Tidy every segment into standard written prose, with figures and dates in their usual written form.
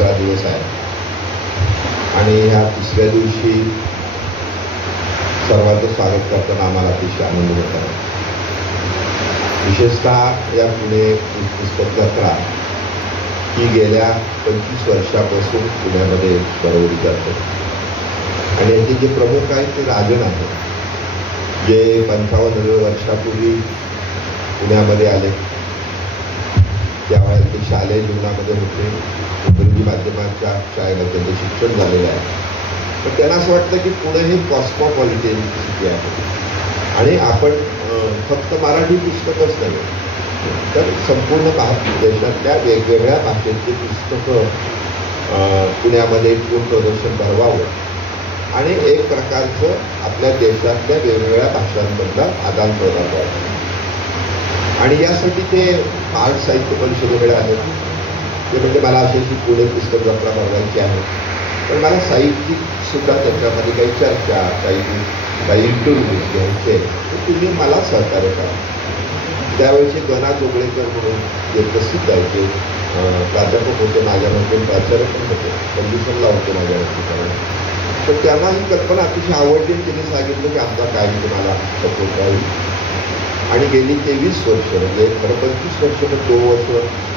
तिसरा दिवस आहे आणि ह्या तिसऱ्या दिवशी सर्वांचं स्वागत करताना आम्हाला अतिशय आनंद होत आहे. विशेषतः या पुणे पुस्तक जत्रा ही गेल्या 25 वर्षापासून पुण्यामध्ये भरवली जाते आणि याचे जे प्रमुख आहेत ते राजन आहेत, जे 55 वर्षापूर्वी पुण्यामध्ये आले. त्यावेळेला ते शालेय जीवनामध्ये होते, इंग्रजी माध्यमाच्या शाळेला त्यांचं शिक्षण झालेलं आहे. तर त्यांना असं वाटतं की पुणे ही कॉस्मोपॉलिटन सिटी आहे आणि आपण फक्त मराठी पुस्तकच नाही तर संपूर्ण देशातल्या वेगवेगळ्या भाषेची पुस्तकं पुण्यामध्ये पूर्ण प्रदर्शन भरवावं आणि एक प्रकारचं आपल्या देशातल्या वेगवेगळ्या भाषांमधला आदान प्रदान व्हावं. आणि यासाठी ते आर्ट साहित्य परिषदेकडे आहेत. ते म्हणजे मला अशी पुणे पुस्तक जत्रा भरवायची आहे, पण मला साहित्यिक सुद्धा त्याच्यामध्ये काही चर्चा, काही इंटरव्ह्यूज घ्यायचे, तर तुम्ही मला सहकार्य करा. त्यावेळेचे गणा जोगळेकर म्हणून जे प्रसिद्ध आहे ते प्राध्यापक होते, माझ्यामध्ये प्राचार्य पण होते, कंडिशनला होते माझ्यामध्ये. तर त्यांना ही कल्पना अतिशय आवडली. त्यांनी सांगितलं की आमचा काय तुम्हाला सपोर्ट राहील. आणि गेली 23 वर्ष म्हणजे खरं 25 वर्ष तर 2 वर्ष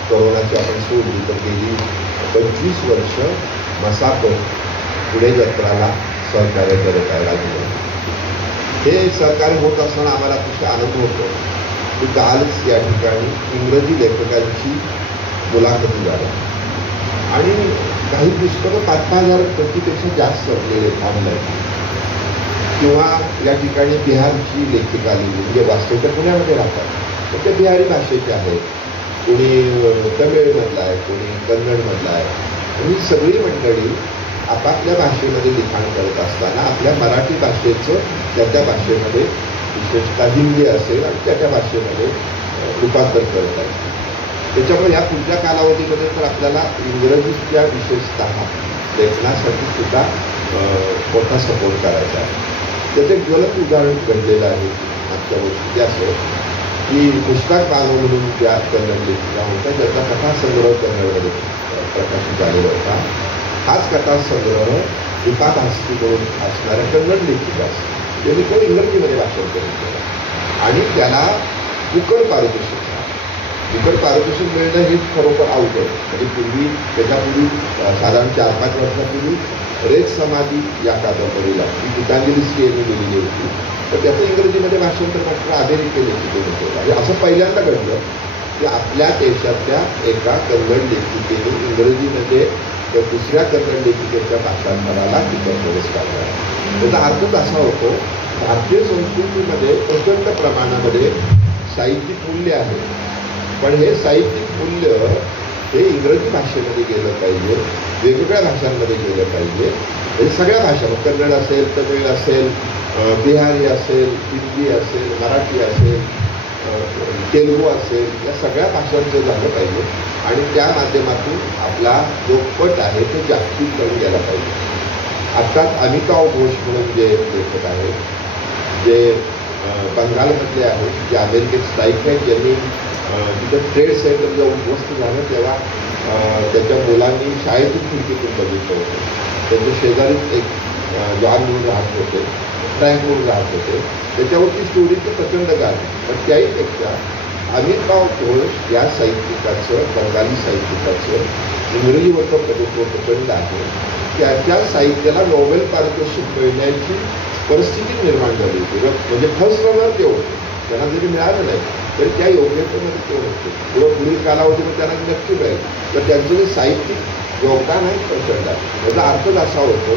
कोरोनाची आपण सोडली, तर गेली 25 वर्ष मसापण पुणे जत्राला सहकार्य करत आहे राजकीय. हे सहकार्य होत असताना आम्हाला अतिशय आनंद होतो की कालच या ठिकाणी इंग्रजी लेखकांची मुलाखती झाल्या आणि काही पुस्तकं 5,000 प्रतिपेक्षा जास्त असलेले ऑनलाईन. किंवा या ठिकाणी बिहारची लेखिका आलेली, म्हणजे वास्तविक पुण्यामध्ये राहतात, तर ते बिहारी भाषेचे आहेत, कोणी तमिळमधला आहे, कोणी कन्नडमधला आहे. ही सगळी मंडळी आपापल्या भाषेमध्ये लिखाण करत असताना आपल्या मराठी भाषेचं त्या भाषेमध्ये विशेषतः हिंदी असेल आणि त्या भाषेमध्ये रूपांतर करत आहेत. त्याच्यामुळे या पुढच्या कालावधीमध्ये तर आपल्याला इंग्रजीच्या विशेषतः लेखनासाठी सुद्धा मोठा सपोर्ट करायचा आहे. त्याचं एक ज्वलंत उदाहरण घडलेलं आहे मागच्या वर्षी. ते असं की पुस्तक बानो म्हणून त्या कन्नड लेखिका होत्या, ज्याचा कथासंग्रह कन्नडमध्ये प्रकाशित झालेला होता. हाच कथासंग्रह दीपा भास्की म्हणून असणाऱ्या कन्नड लेखिका त्यांनी कोण इंग्रजीमध्ये भाषांतर केलं आणि त्याला फुकट पारितोषिक मिळणं हे खरोखर अवघड. म्हणजे त्याच्यापूर्वी साधारण 4-5 वर्षापूर्वी रेख समाधी या कादंबरीला ही गीतांजली यांनी लिहिलेली होती, तर त्याचं इंग्रजीमध्ये भाषांतर मात्र अमेरिकेने केलं. आणि असं पहिल्यांदा घडलं की आपल्या देशातल्या एका कन्नड लेखिकेने इंग्रजीमध्ये तर दुसऱ्या कन्नड लेखिकेच्या भाषांतराला तिचा पुरस्कार मिळाला. त्याचा अर्थच असा होतो, भारतीय संस्कृतीमध्ये प्रचंड प्रमाणामध्ये साहित्यिक मूल्य आहे, पण हे साहित्यिक मूल्य हे इंग्रजी भाषेमध्ये गेलं पाहिजे, वेगवेगळ्या भाषांमध्ये गेलं पाहिजे. हे सगळ्या भाषा, कन्नड असेल, तमिळ असेल, बिहारी असेल, हिंदी असेल, मराठी असेल, तेलुगू असेल, या सगळ्या भाषांचं झालं पाहिजे आणि त्या माध्यमातून आपला जो पट आहे तो जागतिक करून गेला पाहिजे. आत्ताच अमिताभ घोष म्हणून जे लेखक आहेत, जे बंगालमधले आहेत, जे अमेरिकेत स्थायिक आहेत, ज्यांनी तिथं ट्रेड सेंटर जेव्हा उद्ध्वस्त झालं तेव्हा त्याच्या मुलांनी शाळेतून खिडकीतून बघितलं होतं. त्यांच्या शेजारीच एक जॉन म्हणून राहत होते, फ्रँक म्हणून राहत होते. त्याच्यावरती स्टोरीचं प्रचंड गाणं. पण त्याहीपेक्षा अमिताभ घोष या साहित्यिकाचं, बंगाली साहित्यिकाचं इंग्रजीवरचं प्रभुत्व प्रचंड आहे. त्याच्या साहित्याला नोबेल पारितोषिक मिळण्याची परिस्थिती निर्माण झाली होती. म्हणजे फर्स्ट रनर ते होते, त्यांना जरी मिळालं नाही तरी त्या योग्यतेमध्ये ते होते. पुढील कालावधीमध्ये त्यांना नक्की मिळेल. तर त्यांचं जे साहित्यिक योगदान आहे प्रचंड आहे. याचा अर्थच असा होतो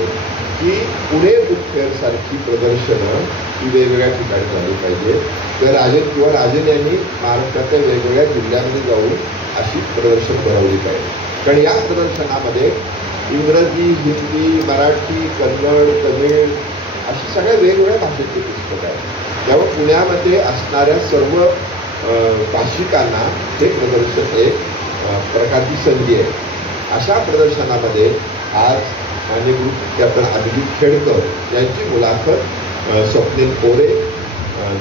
की पुणे बुक फेअरसारखी प्रदर्शनं ही वेगवेगळ्या ठिकाणी झाली पाहिजे. तर राजन यांनी महाराष्ट्राच्या वेगवेगळ्या जिल्ह्यांमध्ये जाऊन अशी प्रदर्शन भरवली पाहिजे. कारण या प्रदर्शनामध्ये इंग्रजी, हिंदी, मराठी, कन्नड, तमिळ अशी सगळ्या वेगवेगळ्या भाषेची पुस्तकं आहेत. त्यामुळे पुण्यामध्ये असणाऱ्या सर्व भाषिकांना हे प्रदर्शन एक प्रकारची संधी आहे. अशा प्रदर्शनामध्ये आज माननीय कॅप्टन अभिजित खेडकर यांची मुलाखत स्वप्नील कोरे,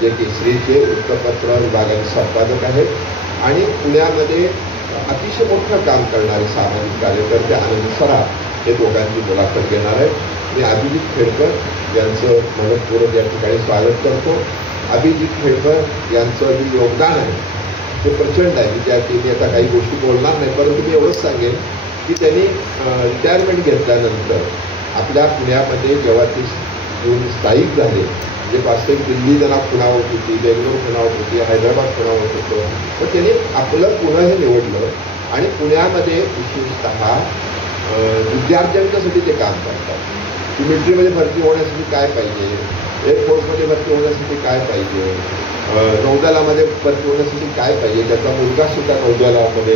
जे केसरीचे वृत्तपत्र विभागाचे संपादक आहेत आणि पुण्यामध्ये अतिशय मोठं काम करणारे सामाजिक कार्यकर्ते आनंद सराफ हे दोघांची मुलाखत घेणार आहेत. मी अभिजित खेडकर यांचं मनपूर्वक या ठिकाणी स्वागत करतो. अभिजित खेडकर यांचं जे योगदान आहे ते प्रचंड आहे. मी आता काही गोष्टी बोलणार नाही, परंतु मी एवढंच सांगेन की त्यांनी रिटायरमेंट घेतल्यानंतर आपल्या पुण्यामध्ये जेव्हा ते येऊन स्थायिक झाले, म्हणजे वास्तविक दिल्ली त्यांना खुणावत होती, बेंगलोर खुणावत होती, हैदराबाद खुणावत होतं, तर त्यांनी आपलं पुणे हे निवडलं आणि पुण्यामध्ये विशेषतः विद्यार्थ्यांच्यासाठी ते काम करतात. की मिलिटरीमध्ये भरती होण्यासाठी काय पाहिजे, एअरफोर्समध्ये भरती होण्यासाठी काय पाहिजे, नौदलामध्ये भरती होण्यासाठी काय पाहिजे. त्याचा मुलगासुद्धा नौदलामध्ये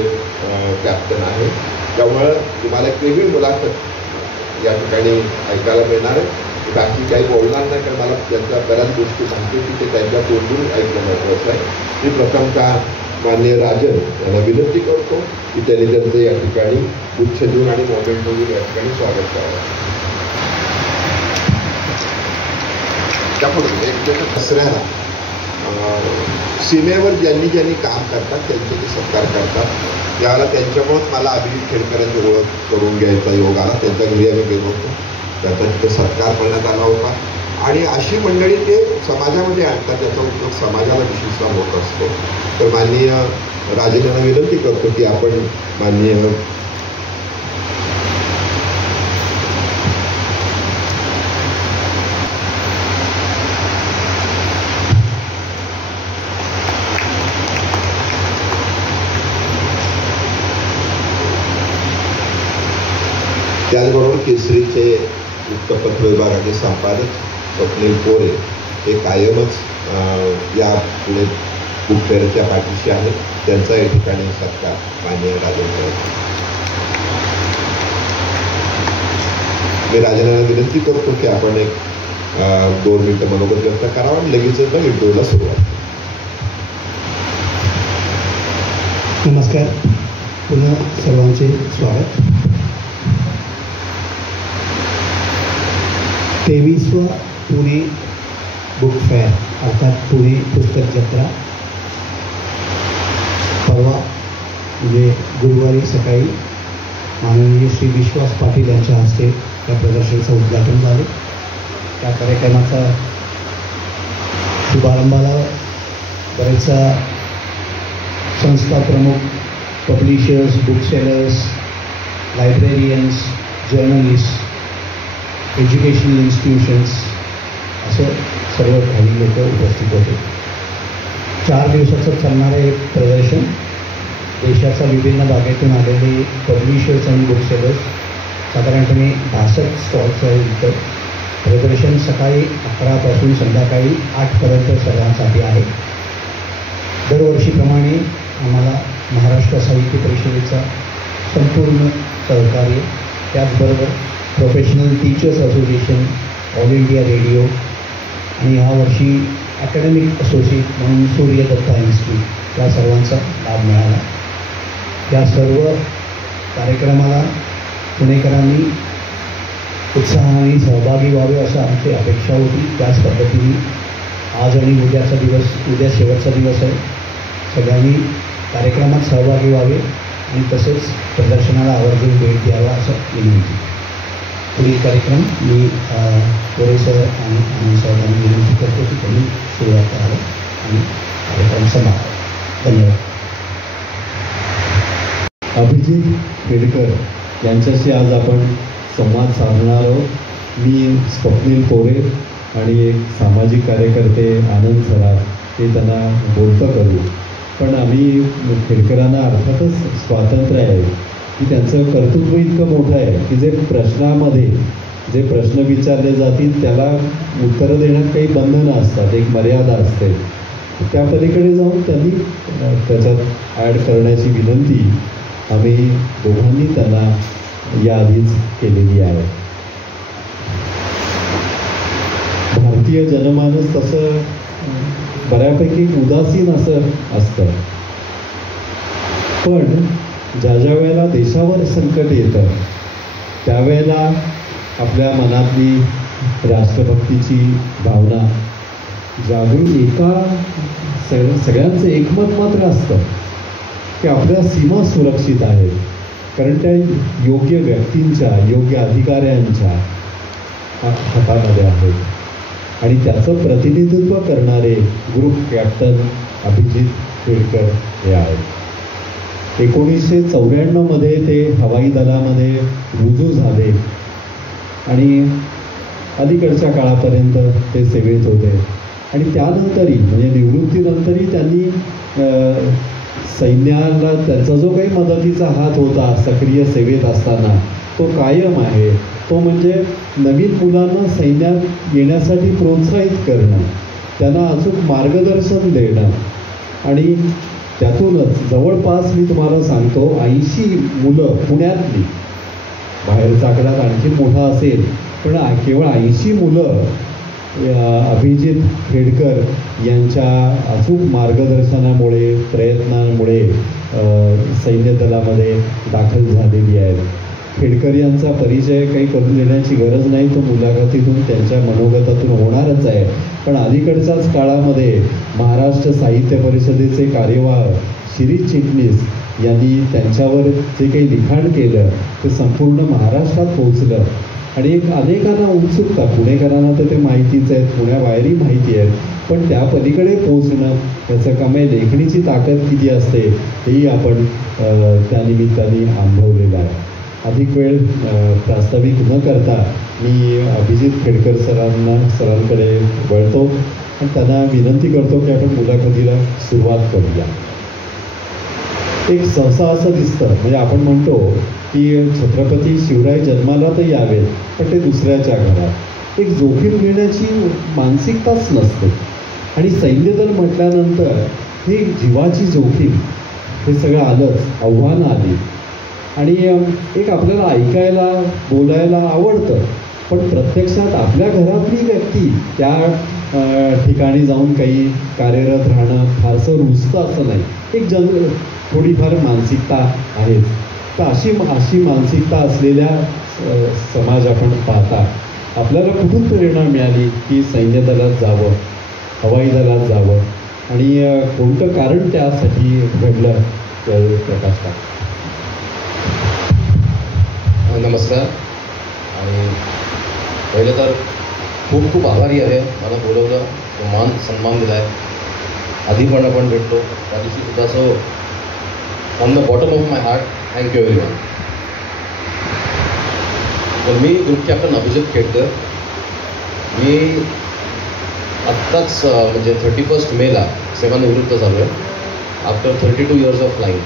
कॅप्टन आहे. त्यामुळं तुम्हाला एक वेगळी मुलाखत या ठिकाणी ऐकायला मिळणार आहे. बाकी काही बोलणार नाही, कारण मला त्यांच्या बऱ्याच गोष्टी सांगते की ते त्यांच्या तोंडून ऐकणं महत्त्वाचं आहे. मी प्रथमतः माननीय राजन यांना विनंती करतो की त्यांनी त्यांचं या ठिकाणी गुच्छ देऊन आणि मोमेंट देऊन या ठिकाणी स्वागत करावं. त्यामुळे एक दसऱ्याला सीमेवर ज्यांनी काम करतात त्यांचे ते सत्कार करतात. यावेळेला त्यांच्यामुळेच मला अभिजित खेडकरांची ओळख करून घ्यायचा योग आला. त्यांच्या घरी आम्ही गेलो होतो, त्याचा तिथे सत्कार करण्यात आला होता. आणि अशी मंडळी ते समाजामध्ये आणतात, त्याचा उपयोग समाजाला विशेषतः होत असतो. तर माननीय राजन यांना विनंती करतो की आपण माननीय त्याचबरोबर केसरीचे वृत्तपत्र विभागाचे संपादक स्वप्नील कोरे हे कायमच या पुणे बुक फेअरच्या पाठीशी आहेत. त्यांचा या ठिकाणी सत्कार माननीय राजन करतो. मी राजनाला विनंती करतो की आपण एक 2 मिनिटं मनोगत व्यक्त करावं आणि लगेच इंटरव्ह्यूला सुरुवात. नमस्कार, पुन्हा सर्वांचे स्वागत. 23वा पुणे बुक फेअर अर्थात पुणे पुस्तक जत्रा परवा म्हणजे गुरुवारी सकाळी माननीय श्री विश्वास पाटील यांच्या हस्ते या प्रदर्शनाचं उद्घाटन झाले. त्या कार्यक्रमाचा शुभारंभाला बरेचसा संस्था प्रमुख, publishers, book sellers, librarians, journalist, educational institutions असं सर्व काही लोक उपस्थित होते. 4 दिवसाचं चालणारं एक प्रदर्शन देशाच्या विभिन्न भागातून आलेले पब्लिशर्स आणि बुक सेलर्स साधारणपणे 62 स्टॉल्स आहेत. इथं प्रदर्शन सकाळी 11 पासून संध्याकाळी 8 पर्यंत सर्वांसाठी आहे. दरवर्षीप्रमाणे आम्हाला महाराष्ट्र साहित्य परिषदेचा संपूर्ण सहकार्य, त्याचबरोबर professional teachers association, all India radio आणि यावर्षी अकॅडमिक असोसिएट म्हणून सूर्य दत्ता इन्स्टिट्यूट या सर्वांचा लाभ मिळाला. या सर्व कार्यक्रमाला पुणेकरांनी उत्साहाने सहभागी व्हावे असं आमची अपेक्षा होती. त्याच पद्धतीने आज आणि उद्याचा दिवस, उद्या शेवटचा दिवस आहे, सगळ्यांनी कार्यक्रमात सहभागी व्हावे आणि तसेच प्रदर्शनाला आवर्जून भेट द्यावा असं विनंती. पुढील कार्यक्रम मी कोरे सर आणि आनंद साहेबांनी विनंती करतो की त्यांनी सुरुवात करावी आणि कार्यक्रम समाप्त. धन्यवाद. अभिजित खेडकर यांच्याशी आज आपण संवाद साधणार आहोत. मी स्वप्नील कोरे आणि एक सामाजिक कार्यकर्ते आनंद सराफ हे त्यांना बोलतं करू. पण आम्ही खेडकरांना अर्थातच स्वातंत्र्य आहे की त्यांचं कर्तृत्व इतकं मोठं आहे की जे प्रश्नामध्ये जे प्रश्न विचारले जातील त्याला उत्तरं देण्यात काही बंधनं असतात, एक मर्यादा असते. त्या पलीकडे जाऊन त्यांनी त्याच्यात ॲड करण्याची विनंती आम्ही दोघांनी त्यांना याआधीच केलेली आहे. भारतीय जनमानस तसं बऱ्यापैकी उदासीन असं असतं, पण ज्या वेळेला देशावर संकट येतं त्यावेळेला आपल्या मनातली राष्ट्रभक्तीची भावना जागृत सगळ्यांचं एकमत मात्र असतं की आपल्या सीमा सुरक्षित आहेत, कारण त्या योग्य व्यक्तींच्या, योग्य अधिकाऱ्यांच्या हातामध्ये आहेत आणि त्याचं प्रतिनिधित्व करणारे ग्रुप कॅप्टन अभिजित खेडकर हे आहेत. 1994 ते हवाई दलामध्ये रुजू झाले आणि अलीकडच्या काळापर्यंत ते सेवेत होते आणि त्यानंतरही म्हणजे निवृत्तीनंतरही त्यांनी सैन्याला त्यांचा जो काही मदतीचा हात होता सक्रिय सेवेत असताना तो कायम आहे. तो म्हणजे नवीन मुलांना सैन्यात येण्यासाठी प्रोत्साहित करणं, त्यांना अचूक मार्गदर्शन देणं आणि त्यातूनच जवळपास मी तुम्हाला सांगतो 80 मुलं पुण्यातली, बाहेरचा आकडा आणखी मोठा असेल पण केवळ 80 मुलं अभिजित खेडकर यांच्या अचूक मार्गदर्शनामुळे, प्रयत्नांमुळे सैन्य दलामध्ये दाखल झालेली आहेत. खेडकर यांचा परिचय काही करून देण्याची गरज नाही, तो मुलाखतीतून त्यांच्या मनोगतातून होणारच आहे. पण अलीकडच्याच काळामध्ये महाराष्ट्र साहित्य परिषदेचे कार्यवाह शिरीष चिटणीस यांनी त्यांच्यावर जे काही लिखाण केलं ते संपूर्ण महाराष्ट्रात पोहोचलं आणि एक अनेकांना उत्सुकता, पुणेकरांना तर ते माहितीच आहेत, पुण्याबाहेरही माहिती आहे, पण त्या पलीकडे पोहोचणं त्याचं कामे लेखणीची ताकद किती असते हेही आपण त्यानिमित्ताने अनुभवलेलं आहे. अधिक वेळ प्रास्ताविक न करता मी अभिजित खेडकर सरांकडे वळतो आणि त्यांना विनंती करतो की आपण मुलाखतीला सुरुवात करूया. एक सहसा असं दिसतं, म्हणजे आपण म्हणतो की छत्रपती शिवराय जन्माला तर यावेत पण ते दुसऱ्याच्या घरात. एक जोखीम घेण्याची मानसिकताच नसते आणि सैन्यदल म्हटल्यानंतर ही जीवाची जोखीम हे सगळं आलंच, आव्हानं आली आणि एक आपल्याला ऐकायला बोलायला आवडतं पण प्रत्यक्षात आपल्या घरातली व्यक्ती त्या ठिकाणी जाऊन काही कार्यरत राहणं फारसं रुजतं असं नाही. एक थोडीफार मानसिकता आहे. तर अशी मानसिकता असलेल्या समाज आपण पाहता आपल्याला कुठून प्रेरणा मिळाली की सैन्य दलात जावं, हवाई दलात जावं आणि कोणतं कारण त्यासाठी घडलं? प्रकाश का? नमस्कार. आणि पहिले तर खूप खूप आभारी आहे, मला बोलवलं, सन्मान दिला आहे. आधी पण आपण भेटतो त्या दिवशी सुद्धा. So from the bottom of my heart thank you everyone. तर मी ग्रुप कॅप्टन अभिजित खेडकर. मी आत्ताच म्हणजे 31 मेला सेवानिवृत्त झालो आहे आफ्टर 32 इयर्स ऑफ फ्लाईंग.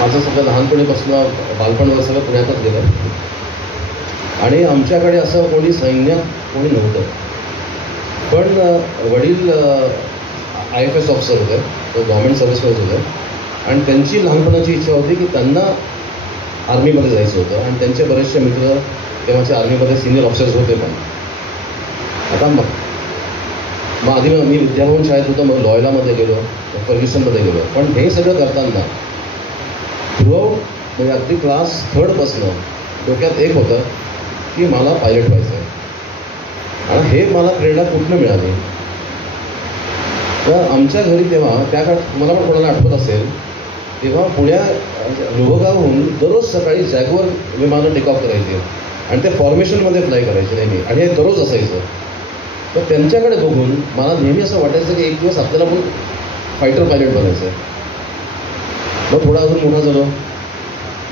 माझं सगळं लहानपणीपासून बालपण सगळं पुण्यातच गेलं आणि आमच्याकडे असं कोणी सैन्यात कोणी नव्हतं. पण वडील IFS ऑफिसर होते, तो गव्हर्मेंट सर्व्हिसमध्ये होते आणि त्यांची लहानपणाची इच्छा होती की त्यांना आर्मीमध्ये जायचं होतं आणि त्यांचे बरेचसे मित्र तेव्हाचे आर्मीमध्ये सिनियर ऑफिसर्स होते. पण आता मग आधी मी विद्याभवन शाळेत होतो, मग लॉयलामध्ये गेलो, फर्ग्युसनमध्ये गेलो. पण हे सगळं करताना थ्रूआउट म्हणजे अगदी क्लास 3पासनं डोक्यात एक होतं की मला पायलट व्हायचं आहे. आणि हे मला प्रेरणा कुठनं मिळाली? तर आमच्या घरी तेव्हा त्या काळात मला पण कोणाला आठवत असेल तेव्हा लोहगावहून दररोज सकाळी जॅगवर विमानं टेक ऑफ करायचे आणि ते फॉर्मेशनमध्ये फ्लाय करायचे नेहमी आणि हे दररोज असायचं. तर त्यांच्याकडे बघून मला नेहमी असं वाटायचं की एक दिवस आपल्याला पण फायटर पायलट बनायचं आहे. मग थोडा अजून मोठा झालो.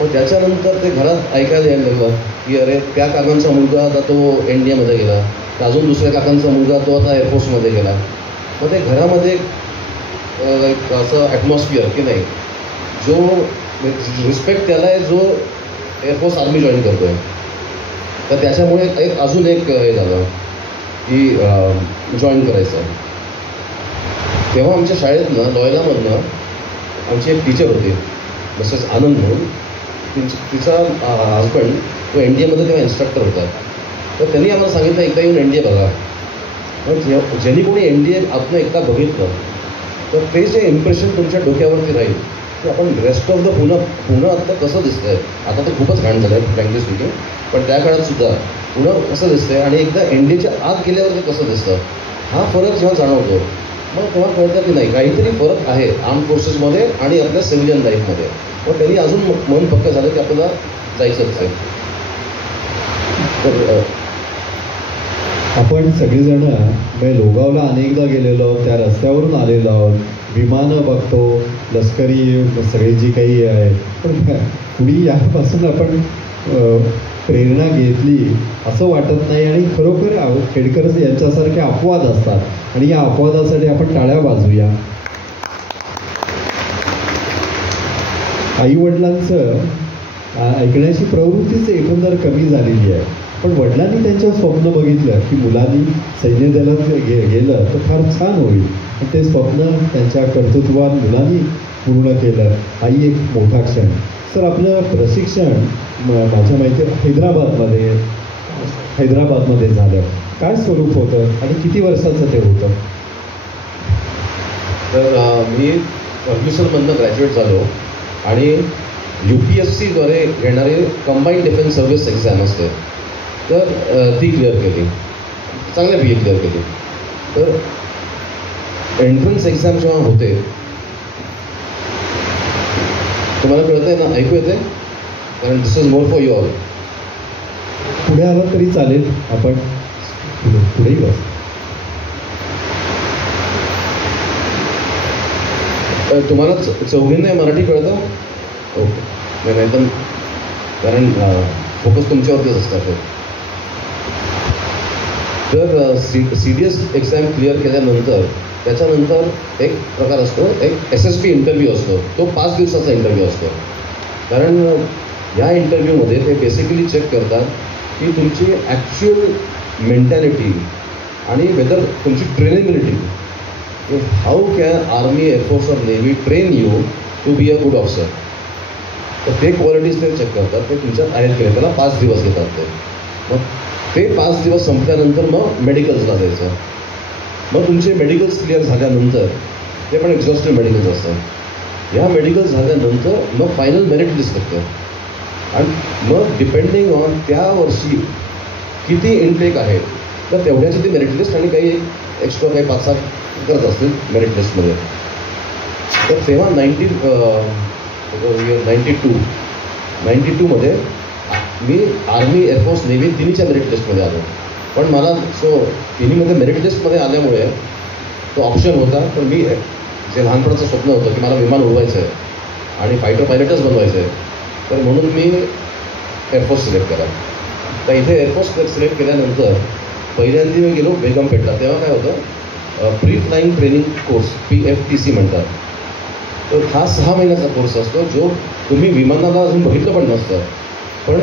मग त्याच्यानंतर ते घरात ऐकायला यायला लागलं की अरे त्या काकांचा मुलगा आता तो NDAमध्ये गेला, तर अजून दुसऱ्या काकांचा मुलगा तो आता एअरफोर्समध्ये गेला. मग ते घरामध्ये एक असं ॲटमॉस्फिअर की नाही, जो रिस्पेक्ट त्याला आहे जो एअरफोर्स आर्मी जॉईन करतो आहे. तर त्याच्यामुळे अजून एक हे झालं की जॉईन करायचं आहे. तेव्हा आमच्या शाळेतनं लॉयलामधनं आमची एक टीचर होती मिसेस आनंद म्हणून. तिचा हजबंड तो NDAमध्ये तेव्हा इन्स्ट्रक्टर होता. तर त्यांनी आम्हाला सांगितलं एकदा येऊन NDA बघा. पण ज्यांनी कोणी NDA आपण एकदा बघितलं तर ते जे इम्प्रेशन तुमच्या डोक्यावरती राहील की आपण रेस्ट ऑफ द पुणं आत्ता कसं दिसतं आहे. आता तर खूपच घाण झालं आहे फ्रँकली स्पीकिंग, पण त्या काळात सुद्धा पुणं कसं दिसतं आहे आणि एकदा NDAच्या आत गेल्यावर ते कसं दिसतं, हा फरक जेव्हा जाणवतो मग तेव्हा कळतं की नाही काहीतरी फरक आहे आर्म फोर्सेसमध्ये आणि आपल्या सिव्हिलियन लाईफमध्ये. मग त्यांनी अजून मन पक्क झालं की आपल्याला जायचंच आहे. तर आपण सगळेजण लोगावला अनेकदा गेलेलो आहोत, त्या रस्त्यावरून आलेलो आहोत, विमानं बघतो, लष्करी सगळी जी काही आहे, पण कुणी यापासून आपण प्रेरणा घेतली असं वाटत नाही. आणि खरोखर खेडकर यांच्यासारखे अपवाद असतात आणि या अपवादासाठी आपण टाळ्या वाजवूया. आईवडिलांचं ऐकण्याची प्रवृत्तीच एकंदर कमी झालेली आहे. पण वडिलांनी त्यांच्या स्वप्न बघितलं की मुलांनी सैन्य दलात गेलं तर फार छान होईल, आणि ते स्वप्न त्यांच्या कर्तृत्वात मुलांनी पूर्ण केलं. हाही एक मोठा क्षण. सर, आपलं प्रशिक्षण माझ्या माहिती हैदराबादमध्ये झालं. काय स्वरूप होतं आणि किती वर्षाचं ते होतं? तर मी फर्ग्युसनमधनं ग्रॅज्युएट झालो आणि UPSCद्वारे घेणारे कंबाईंड डिफेन्स सर्व्हिस एक्झाम असते, तर ती क्लिअर केली, चांगल्यापैकी क्लिअर केली. तर एंट्रन्स एक्झाम जेव्हा होते, तुम्हाला कळत आहे ना, ऐकू येते? कारण this is more for you all. पुढे आलं तरी चालेल, आपण पुढेही बस. तुम्हाला चौघींना मराठी कळतं? ओके, नाही तर कारण फोकस तुमच्यावरतीच असतात. तर CDS एक्झाम क्लिअर केल्यानंतर त्याच्यानंतर एक प्रकार असतो, एक SSP इंटरव्ह्यू असतो. तो 5 दिवसाचा इंटरव्ह्यू असतो. कारण या इंटरव्ह्यूमध्ये ते बेसिकली चेक करतात की तुमची ॲक्च्युअल मेंटॅलिटी आणि वेदर तुमची trainability. How can army, air force or navy train you to be a good officer. तर ते क्वालिटीज ते चेक करतात, ते तुमच्यात आहेत की त्याला 5 दिवस घेतात ते. मग ते 5 दिवस संपल्यानंतर मग मेडिकल्सला जायचं. मग तुमचे मेडिकल्स क्लिअर झाल्यानंतर, ते पण एक्झॉस्टिव्ह मेडिकल्स असतात, ह्या मेडिकल्स झाल्यानंतर मग फायनल मेरिट लिस्ट असते. आणि मग डिपेंडिंग ऑन त्या वर्षी किती इनटेक आहे तर तेवढ्याची ती मेरिट लिस्ट आणि काही एक्स्ट्रा काही 5-6 करत असतील मेरिट लिस्टमध्ये. तर तेव्हा 92 मध्ये मी आर्मी, एअरफोर्स, नेव्ही तिन्हीच्या मेरिट लिस्टमध्ये आलो. पण मला तिन्हीमध्ये मेरिट लिस्टमध्ये आल्यामुळे तो ऑप्शन होता. पण मी जे लहानपणाचं स्वप्न होतं की मला विमान उडवायचं आहे आणि फायटर पायलटच बनवायचं आहे, तर म्हणून मी एअरफोर्स सिलेक्ट केला. तर इथे एअरफोर्स सिलेक्ट केल्यानंतर पहिल्यांदा मी गेलो बेगमपेठला. तेव्हा काय होतं, pre flying training course, PFTC म्हणतात. तर हा 6 महिन्याचा कोर्स असतो, जो तुम्ही विमानाला अजून बघितलं पण नसतं. पण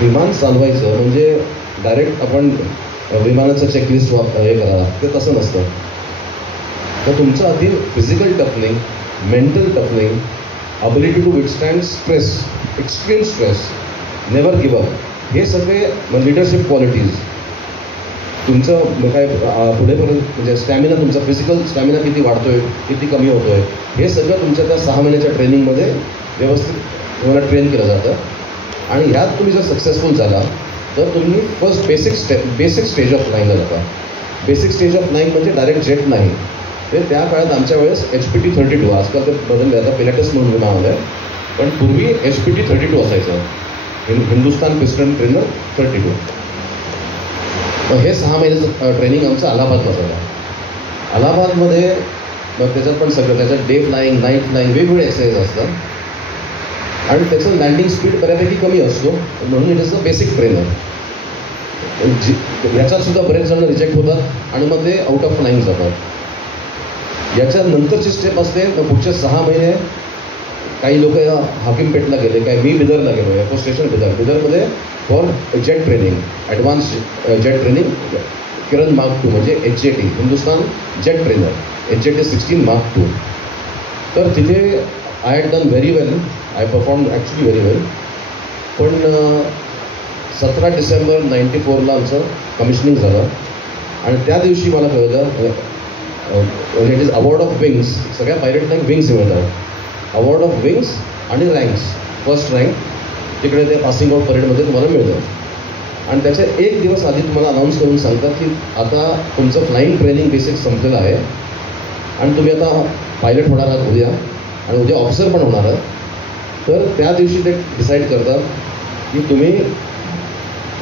विमान चालवायचं म्हणजे डायरेक्ट आपण विमानाचं चेकलिस्ट हे करा, ते तसं नसतं. तर तुमचं आधी physical toughening, mental toughening, ability to withstand stress, extreme stress, never give up, हे सगळे लिडरशिप क्वालिटीज, तुमचं काय पुढेपर्यंत म्हणजे स्टॅमिना, तुमचा फिजिकल स्टॅमिना किती वाढतोय, किती कमी होतोय, हे सगळं तुमच्या त्या 6 महिन्याच्या ट्रेनिंगमध्ये व्यवस्थित तुम्हाला ट्रेन केलं जातं. आणि ह्यात तुम्ही जर सक्सेसफुल झाला तर तुम्ही फर्स्ट बेसिक स्टेज ऑफ फ्लाईंगला जाता. बेसिक स्टेज ऑफ फ्लाईंग म्हणजे डायरेक्ट जेट नाही, ते त्या काळात आमच्या वेळेस HPT-32, आजकाल ते बदलले, आता पिलाटस म्हणून विमान आलं आहे, पण पूर्वी HPT-32 असायचं, हिंदुस्तान पिस्टन ट्रेनर 32. मग हे 6 महिन्याचं ट्रेनिंग आमचं अलाहाबादला झालं. अलाहाबादमध्ये मग त्याच्यात पण सगळं, त्याच्यात डे फ्लाईंग, नाईट फ्लाईंग, वेगवेगळे एक्सरसाइज असतात. आणि त्याचं लँडिंग स्पीड बऱ्यापैकी कमी असतो, म्हणून it is a basic trainer. ह्याच्यात सुद्धा बरेच जण रिजेक्ट होतात आणि मग ते आउट ऑफ फ्लाईंग जातात. याच्या नंतरची स्टेप असते, तर पुढचे 6 महिने काही लोक हाकीमपेठला गेले, काय मी बिदरला गेलो, एअरफोर्स स्टेशन बिदरमध्ये for jet training, advance jet training, Kiran mark 2 म्हणजे HJT, Hindustan jet trainer, HJT-16 mark 2. तर तिथे I had done very well, I perform actually very well. पण 17 डिसेंबर 94ला आमचं कमिशनिंग झालं आणि त्या दिवशी मला कळलं it is award of wings, सगळ्या पायलटला विंग्स मिळतात, अवॉर्ड ऑफ विंग्स आणि रँक्स. फर्स्ट रँक तिकडे ते पासिंग आउट परेडमध्ये तुम्हाला मिळतं. आणि त्याच्या एक दिवस आधी तुम्हाला अनाऊन्स करून सांगतात की आता तुमचं फ्लाईंग ट्रेनिंग बेसिक संपलेलं आहे आणि तुम्ही आता पायलट होणार आहात उद्या आणि उद्या ऑफिसर पण होणार आहात. तर त्या दिवशी ते डिसाईड करतात की तुम्ही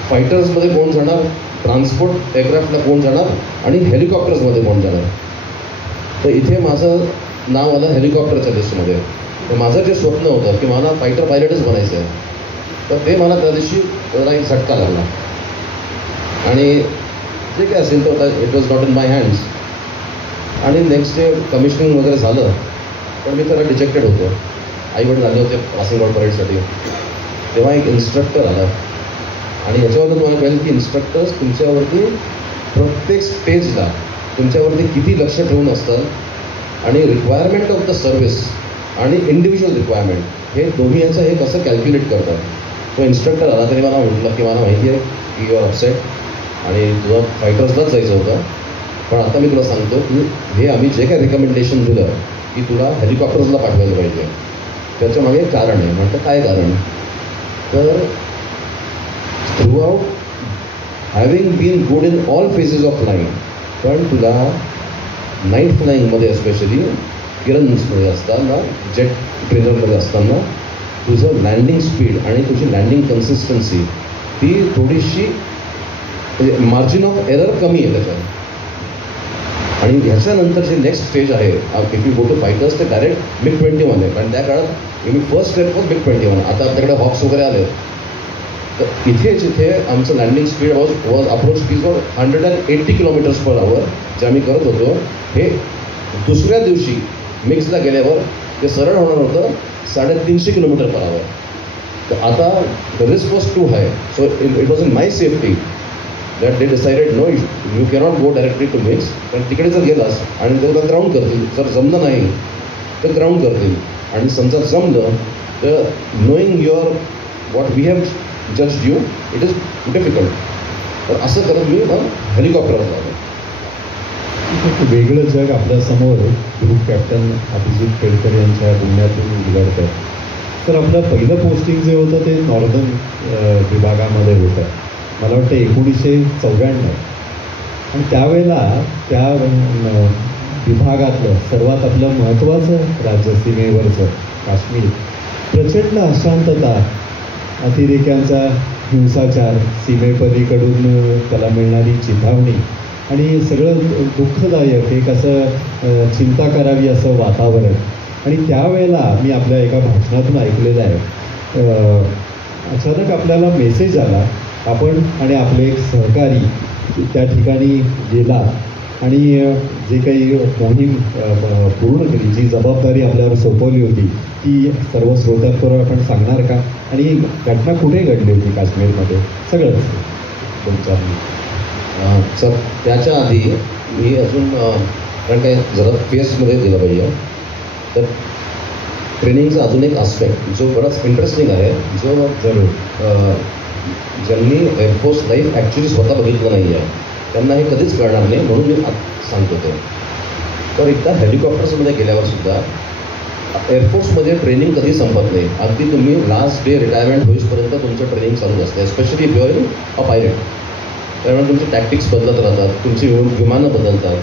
फायटर्समध्ये कोण जाणार, ट्रान्सपोर्ट एअरक्राफ्टला कोण जाणार आणि हेलिकॉप्टर्समध्ये कोण जाणार. तर इथे माझं नाव आलं हेलिकॉप्टरच्या लिस्टमध्ये. तर माझं जे स्वप्न होतं की मला फायटर पायलटच बनायचं आहे, तर ते मला त्या दिवशी जरा एक झटका लागला. आणि जे काय असेल तर it was not in my hands. आणि नेक्स्ट डे कमिशनिंग वगैरे झालं, पण मी त्याला डिजेक्टेड होतो. आईवडील आले होते पासिंग आउट परेडसाठी. तेव्हा एक इन्स्ट्रक्टर आला आणि याच्यावरून तुम्हाला कळेल की इन्स्ट्रक्टर्स तुमच्यावरती प्रत्येक स्टेजला तुमच्यावरती किती लक्ष ठेवून असतात आणि रिक्वायरमेंट ऑफ द सर्व्हिस आणि इंडिव्हिज्युअल रिक्वायरमेंट हे दोन्ही याचं हे कसं कॅल्क्युलेट करतात. तो इन्स्ट्रक्टर आला तरी मला म्हटलं की मला माहिती आहे की यू आर अपसेट आणि तुला फायटर्सलाच जायचं होतं, पण आता मी तुला सांगतो की हे आम्ही जे काय रिकमेंडेशन दिलं की तुला हेलिकॉप्टर्सला पाठवायला पाहिजे, त्याच्यामागे एक कारण आहे. म्हटलं काय कारण? तर throughout having been good in all phases of flying, पण तुला नाईट फ्लाईंगमध्ये स्पेशली किरन्समध्ये असताना, जेट ट्रेनरमध्ये असताना तुझं लँडिंग स्पीड आणि तुझी लँडिंग कन्सिस्टन्सी ती थोडीशी म्हणजे मार्जिन ऑफ एरर कमी आहे त्याच्यात. आणि ह्याच्यानंतर जे नेक्स्ट स्टेज आहे if you go to fighters ते डायरेक्ट MiG-21 आहे. कारण त्या काळात फर्स्ट स्टेप वॉज MiG-21. आता आपल्याकडे हॉक्स वगैरे आले. तर इथे जिथे आमचं landing speed was approach speed for 180 km/h जे आम्ही करत होतो, हे दुसऱ्या दिवशी मिक्सला गेल्यावर ते सरळ होणार होतं 350 km/h. तर आता the risk was too high. So it was in my safety that they decided no you cannot go directly to MiGs. कारण तिकडे जर गेलास आणि त्याला ग्राउंड करतील, जर जमलं नाही तर ग्राउंड करतील. आणि समजा जमलं तर knowing your what we have judged you it is difficult. तर असं करत मी मग हेलिकॉप्टरवर आलो. वेगळं जग आपल्यासमोर ग्रुप कॅप्टन अभिजित केळकर यांच्या पुण्यातून उघडतं. तर आपलं पहिलं पोस्टिंग जे होतं ते नॉर्दर्न विभागामध्ये होतं. मला वाटतं 1994. आणि त्यावेळेला त्या विभागातलं सर्वात आपलं महत्त्वाचं राज्य सीमेवरचं काश्मीर, प्रचंड अशांतता, अतिरेक्यांचा हिंसाचार, सीमेपलीकडून त्याला मिळणारी चिथावणी आणि सगळं दुःखदायक एक असं चिंता करावी असं वातावरण. आणि त्यावेळेला मी आपल्या एका भाषणातून ऐकलेलं आहे, अचानक आपल्याला मेसेज आला, आपण आणि आपले एक सहकारी त्या ठिकाणी गेला आणि जे काही मोहीम पूर्ण केली, जी जबाबदारी आपल्यावर सोपवली होती ती सर्व श्रोत्यांबरोबर आपण सांगणार का? आणि घटना कुठे घडली होती काश्मीरमध्ये सगळंच तुमच्या. सर त्याच्या आधी मी अजून कारण काय जरा फेसमध्ये दिलं पाहिजे. तर ट्रेनिंगचा अजून एक आस्पेक्ट जो बराच इंटरेस्टिंग आहे, जो जरूर ज्यांनी एअरफोर्स लाईफ ॲक्च्युली स्वतः बघितलं नाही आहे त्यांना हे कधीच कळणार नाही, म्हणून मी सांगतो ते. तर एकदा हेलिकॉप्टर्समध्ये गेल्यावर सुद्धा एअरफोर्समध्ये ट्रेनिंग कधी संपत नाही. अगदी तुम्ही लास्ट डे रिटायरमेंट होईपर्यंत तुमचं ट्रेनिंग चालू असते, specially if you are a pilot. त्यामुळे तुमचे टॅक्टिक्स बदलत राहतात, तुमची विमानं बदलतात.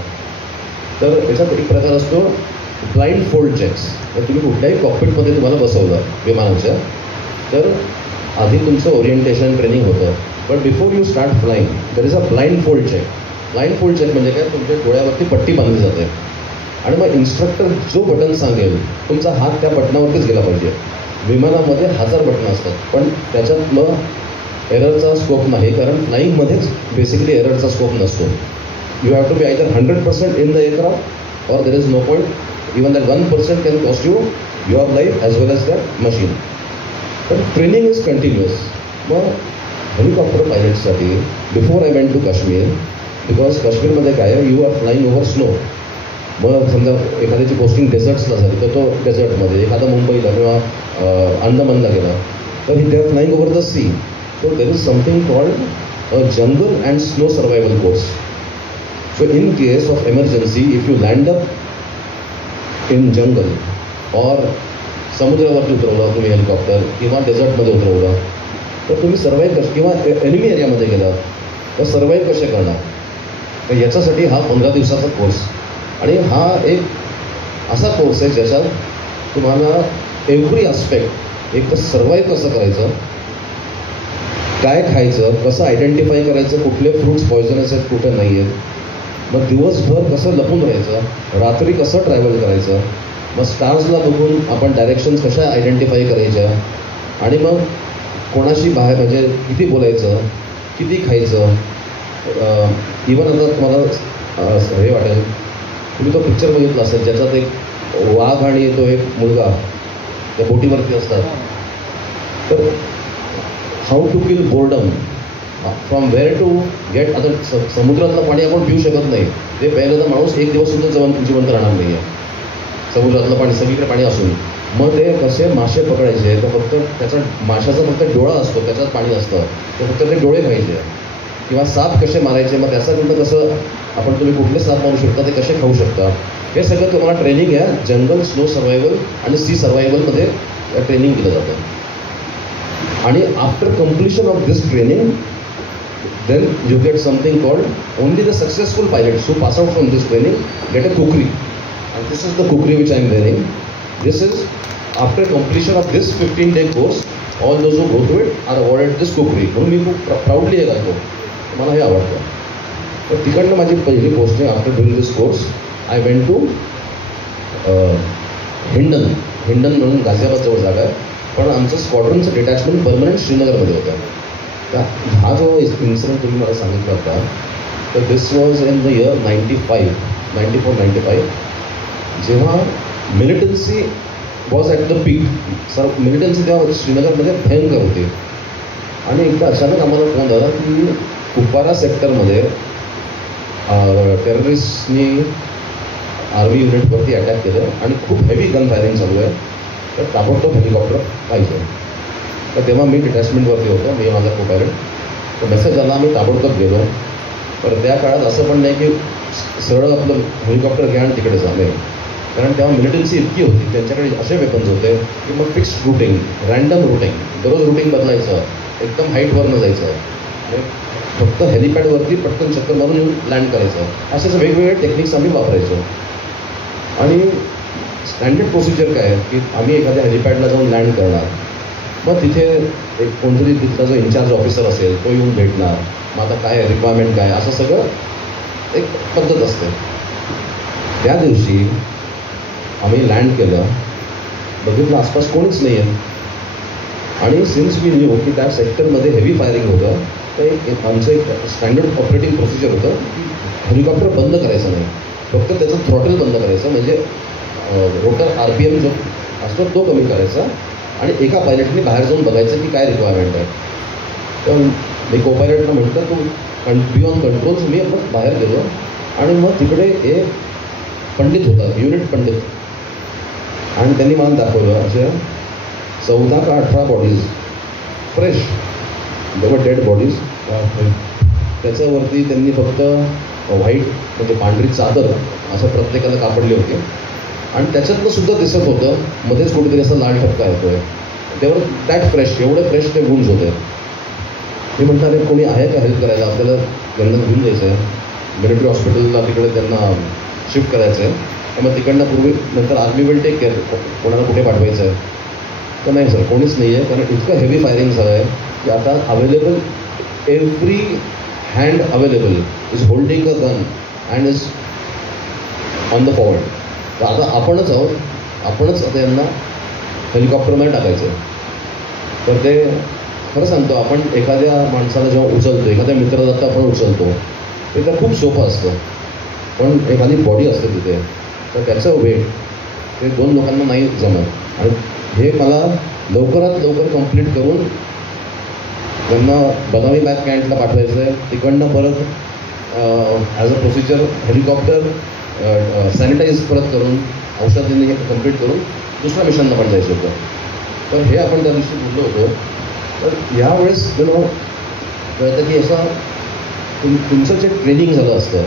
तर याच्यात एक प्रकार असतो ब्लाइंड फोल्ड चेक्स. तर तुम्ही कुठल्याही कॉकपिटमध्ये तुम्हाला बसवलं विमानाच्या, तर आधी तुमचं ओरिएंटेशन ट्रेनिंग होतं, but before you start flying there is a blindfold check. Blindfold check म्हणजे काय, तुमच्या डोळ्यावरती पट्टी बांधली जाते आणि मग इन्स्ट्रक्टर जो बटन सांगेल तुमचा हात त्या बटनावरतीच गेला पाहिजे. विमानामध्ये 1000 बटनं असतात, पण त्याच्यात मग एररचा स्कोप नाही, कारण फ्लाईंगमध्येच बेसिकली एररचा स्कोप नसतो. You have to be either 100% in the aircraft or there is no point even that 1% can cost you your life as well as that machine. पण ट्रेनिंग इज कंटिन्युअस. मग helicopter पायलटसाठी before I went to Kashmir, because काश्मीरमध्ये काय आहे, you are flying over snow. मग समजा एखाद्याची posting डेझर्ट्सला झाली तर तो डेझर्टमध्ये, एखादा मुंबईला किंवा अंदमानला गेला तर they are flying over the sea. So there is something called a jungle and snow survival course. So in case of emergency, if you land up in jungle or समुद्रावरती उतरवलं तुम्ही हेलिकॉप्टर किंवा डेझर्टमध्ये उतरवलं तर तुम्ही सर्वाईव्ह कसे किंवा enemy एरियामध्ये गेलात तर सर्वाईव्ह कसे करणार. तर याच्यासाठी हा 15 दिवसाचा कोर्स आणि हा एक असा कोर्स आहे ज्याच्यात तुम्हाला एव्हरी आस्पेक्ट एक तर सर्वाईव्ह कसं करायचं, काय खायचं, कसं आयडेंटिफाय करायचं कुठले फ्रूट्स पॉयझनस आहेत कुठे नाही आहेत, मग दिवसभर कसं लपून राहायचं, रात्री कसं ट्रॅव्हल करायचं, मग स्टार्सला बघून आपण डायरेक्शन्स कशा आयडेंटिफाय करायच्या आणि मग कोणाशी बाहेर म्हणजे किती बोलायचं, किती खायचं. इवन आता तुम्हाला हे वाटेल, तुम्ही तो पिक्चर बघितला असेल ज्याच्यात एक वाघ आणि तो एक मुलगा त्या बोटीवरती असतात. तर how to kill boredom from where to get. आता समुद्रातलं पाणी आपण पिऊ शकत नाही, ते प्यायला तर माणूस एक दिवस सुद्धा जिवंत राहणार नाही आहे समुद्रातलं पाणी सगळीकडे पाणी असून. मग ते कसे मासे पकडायचे तर फक्त त्याचा माशाचा फक्त डोळा असतो त्याच्यात पाणी असतं, तर फक्त ते डोळे खायचे. किंवा साप कसे मारायचे मग त्याच्याकडनं कसं आपण तुम्ही कुठले साप मारू शकता ते कसे खाऊ शकता, हे सगळं तुम्हाला ट्रेनिंग आहे. जंगल स्नो सर्वायवल आणि सी सर्वायवलमध्ये ट्रेनिंग दिलं जातं. आणि after completion of this training then you get something called only the successful pilots who pass out from this training get a kukri, and this is the kukri which I am wearing. This is after completion of this 15-day course, all those who go through it are awarded this kukri. म्हणून मी खूप proudly हे घालतो, मला हे आवडतं. तर तिकडनं माझी पहिली पोस्ट आहे. After doing this course I went to Hindon म्हणून गाझियाबादजवळ जागा आहे, पण आमचं स्क्वॉड्रनचं डिटॅचमेंट परमनंट श्रीनगरमध्ये होतं. हा जो इन्सिडेंट तुम्ही मला सांगितला होता तर this was in the year 94-95 जेव्हा militancy was at the peak. Sir militancy तेव्हा श्रीनगरमध्ये भयंकर होती. आणि एकदा अचानक आम्हाला फोन झाला की कुपवारा सेक्टरमध्ये टेररिस्टनी आर्मी युनिटवरती अटॅक केलं आणि खूप हेवी गन फायरिंग चालू आहे, तर ताबडतोब हेलिकॉप्टर पाहिजे. तर तेव्हा मी डिटॅचमेंटवरती होतो, मी माझा को-पायलट. तर मेसेज आला, आम्ही ताबडतोब गेलो. तर त्या काळात असं पण नाही की सरळ आपलं हेलिकॉप्टर घ्या आणि तिकडे जा, नाही. कारण तेव्हा मिलिटन्सी इतकी होती, त्यांच्याकडे असे वेपन्स होते की मग फिक्स्ड रूटिंग, रँडम रूटिंग, दररोज रूटिंग बदलायचं, एकदम हाईटवरनं जायचं, फक्त हेलिपॅडवरती पटकन चक्कर मारून येऊन लँड करायचं, असेच वेगवेगळे टेक्निक्स आम्ही वापरायचो. आणि स्टँडर्ड प्रोसिजर काय आहे की आम्ही एखाद्या हेलिपॅडला जाऊन लँड करणार, मग तिथे एक कोणतरी तिथला जो इन्चार्ज ऑफिसर असेल तो येऊन भेटणार, मग आता काय रिक्वायरमेंट काय, असं सगळं एक पद्धत असते. त्या दिवशी आम्ही लँड केलं, बघितलं आसपास कोणीच नाही आहे. आणि सिन्स वी न्यू की त्या सेक्टरमध्ये हेवी फायरिंग होतं, तर एक आमचं एक स्टँडर्ड ऑपरेटिंग प्रोसिजर होतं की हेलिकॉप्टर बंद करायचं नाही, फक्त त्याचं थ्रॉटल बंद करायचं, म्हणजे रोटर RPM जो असतो तो कमी करायचा आणि एका पायलटने बाहेर जाऊन बघायचं की काय रिक्वायरमेंट आहे. तर मी को पायलटला म्हटलं तू बी ऑन कंट्रोल्स. मी आपण बाहेर गेलो आणि मग तिकडे एक पंडित होता, युनिट पंडित, आणि त्यांनी मला दाखवलं अशा 14 का 18 बॉडीज फ्रेश, जेव्हा डेड बॉडीज. त्याच्यावरती त्यांनी फक्त व्हाईट म्हणजे पांढरी चादर असं प्रत्येकाला कापडली होती आणि त्याच्यातनं सुद्धा दिसत होतं मध्येच कुठेतरी असा लाल ठपका येतोय. तेव्हा दॅट फ्रेश, एवढे फ्रेश ते गुंज होते. मी म्हणतो अरे कोणी आहे का हेल्प करायला, आपल्याला त्यांना घेऊन जायचं आहे मिलिटरी हॉस्पिटलला, तिकडे त्यांना शिफ्ट करायचं आहे. तर मग तिकडनं पूर्वी नंतर आर्मी विल टेक केअर, कोणाला कुठे पाठवायचं आहे. तर नाही सर कोणीच नाही आहे, कारण इतकं हेवी फायरिंग झालं आहे की आता available every hand available is holding a gun and is on the forward. तर आता आपणच आहोत, आपणच आता यांना हेलिकॉप्टरमध्ये टाकायचं. तर ते खरं सांगतो, आपण एखाद्या माणसाला जेव्हा उचलतो, एखाद्या मित्राला आता आपण उचलतो, ते तर खूप सोपं असतं, पण एखादी बॉडी असते तिथे, तर त्याचं वेट ते 2 लोकांना नाही जमत. आणि हे मला लवकरात लवकर कंप्लीट करून त्यांना बदामी बॅक कॅन्टला पाठवायचं आहे. तिकडनं परत as a procedure helicopter sanitise परत करून औषधांनी हे कंप्लीट करून दुसऱ्या मिशनला पण जायचं होतं. तर हे आपण त्या दिवशी बोललो होतो. तर यावेळेस कळतं की असं तुमचं जे ट्रेनिंग झालं असतं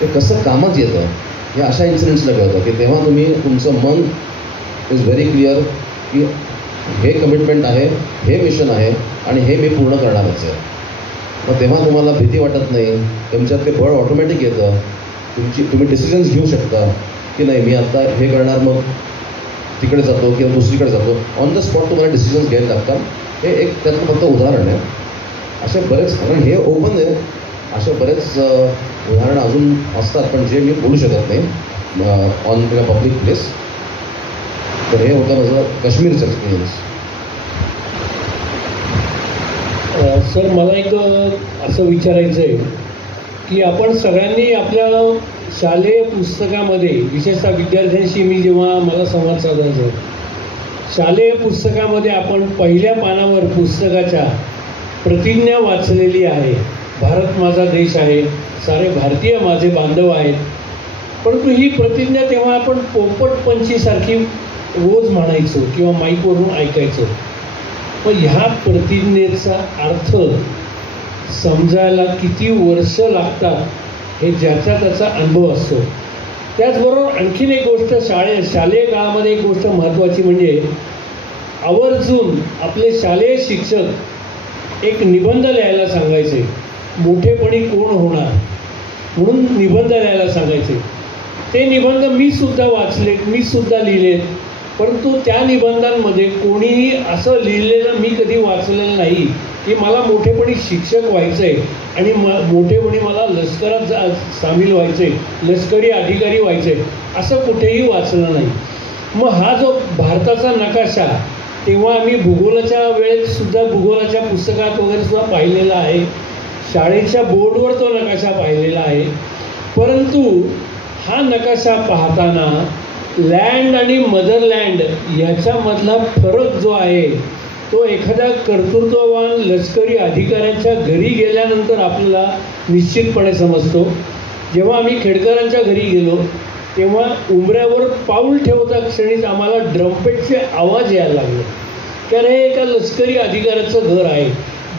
ते कसं कामात येतं हे अशा इन्सिडेंट्सला कळतं की तेव्हा तुम्ही तुमचं मन इज व्हेरी क्लिअर की हे कमिटमेंट आहे, हे मिशन आहे आणि हे मी पूर्ण करणारच आहे. मग तेव्हा तुम्हाला भीती वाटत नाही, तुमच्यात ते बळ ऑटोमॅटिक येतं, तुम्ही डिसिजन्स घेऊ शकता की नाही मी आता हे करणार, मग तिकडे जातो किंवा दुसरीकडे जातो. ऑन द स्पॉट तुम्हाला डिसिजन्स घ्यायला लागतात. हे एक त्यातलं फक्त उदाहरण आहे. असे बरेच, कारण हे ओपन आहे, असे बरेच उदाहरणं अजून असतात पण जे मी बोलू शकत नाही ऑन पब्लिक प्लेस. तर हे होतं माझं काश्मीरचं एक्सपिरियन्स. सर मला एक असं विचारायचं आहे की आपण सगळ्यांनी आपल्या शालेय पुस्तकामध्ये, विशेषतः विद्यार्थ्यांशी मी जेव्हा मला संवाद साधायचा, शालेय पुस्तकामध्ये आपण पहिल्या पानावर पुस्तकाच्या प्रतिज्ञा वाचलेली आहे. भारत माझा देश आहे, सारे भारतीय माझे बांधव आहेत. परंतु ही प्रतिज्ञा तेव्हा आपण पोपटपंचीसारखी रोज म्हणायचो किंवा माईकवरून ऐकायचो. पण ह्या प्रतिज्ञेचा अर्थ समजायला किती वर्ष लागतात हे ज्याचा त्याचा अनुभव असतो. त्याचबरोबर आणखीन एक गोष्ट शालेय काळामध्ये एक गोष्ट महत्त्वाची म्हणजे आवर्जून आपले शालेय शिक्षक एक निबंध लिहायला सांगायचे. मोठेपणी कोण होणार म्हणून निबंध लिहायला सांगायचे. ते निबंध मी सुद्धा वाचले, मी सुद्धा लिहिलेत. परंतु त्या निबंधांमध्ये कोणीही असं लिहिलेलं मी कधी वाचलेलं नाही की मला मोठेपणी शिक्षक व्हायचं आहे आणि मोठेपणी मला लष्करात सामील व्हायचं आहे, लष्करी अधिकारी व्हायचं आहे, असं कुठेही वाचलं नाही. मग हा जो भारताचा नकाशा तेव्हा आम्ही भूगोलाच्या वेळेत सुद्धा भूगोलाच्या पुस्तकात वगैरे सुद्धा पाहिलेला आहे, शाळेच्या बोर्डवर तो नकाशा पाहिलेला आहे. परंतु हा नकाशा पाहताना लँड आणि मदरलँड ह्याच्यामधला फरक जो आहे तो एखाद्या कर्तृत्ववान लष्करी अधिकाऱ्याच्या घरी गेल्यानंतर आपल्याला निश्चितपणे समजतो. जेव्हा आम्ही खेडकरांच्या घरी गेलो तेव्हा उंबऱ्यावर पाऊल ठेवता क्षणीच आम्हाला ड्रम्पेटचे आवाज यायला लागले. कारण हे एका लष्करी अधिकाऱ्याचं घर आहे,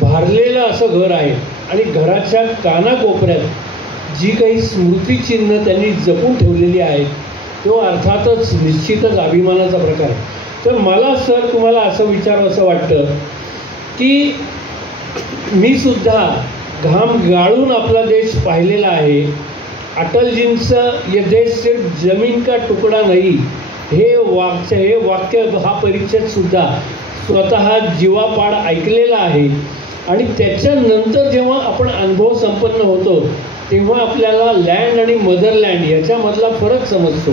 भारलेलं असं घर आहे आणि घराच्या कानाकोपऱ्यात जी काही स्मृतिचिन्ह त्यांनी जपून ठेवलेली आहेत तो अर्थातच निश्चितच अभिमानाचा प्रकार आहे. तर मला सर तुम्हाला असं विचारावं असं वाटतं की मी सुद्धा घाम गाळून आपला देश पाहिलेला आहे. अटलजींचं ये देश सिर्फ जमीन का तुकडा नाही हे वाक्य हा परिच्छेदसुद्धा स्वतः जीवापाड ऐकलेला आहे. आणि त्याच्यानंतर जेव्हा आपण अनुभव संपन्न होतो तेव्हा आपल्याला लँड आणि मदरलँड याच्यामधला फरक समजतो.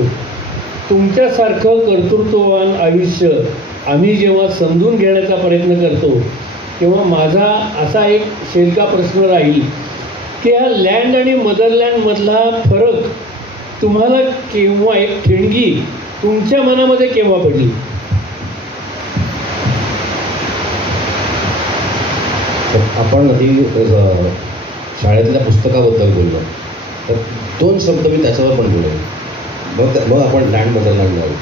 तुमच्यासारखं कर्तृत्ववान आयुष्य आम्ही जेव्हा समजून घेण्याचा प्रयत्न करतो तेव्हा माझा असा एक शेलका प्रश्न राहील की हा लँड आणि मदरलँडमधला फरक तुम्हाला केव्हा, एक ठिणगी तुमच्या मनामध्ये केव्हा पडली? आपण आधी शाळेतल्या पुस्तकाबद्दल बोललो तर 2 शब्द मी त्याच्यावर पण बोलेन, मग आपण लँड मदरलँड जाऊ.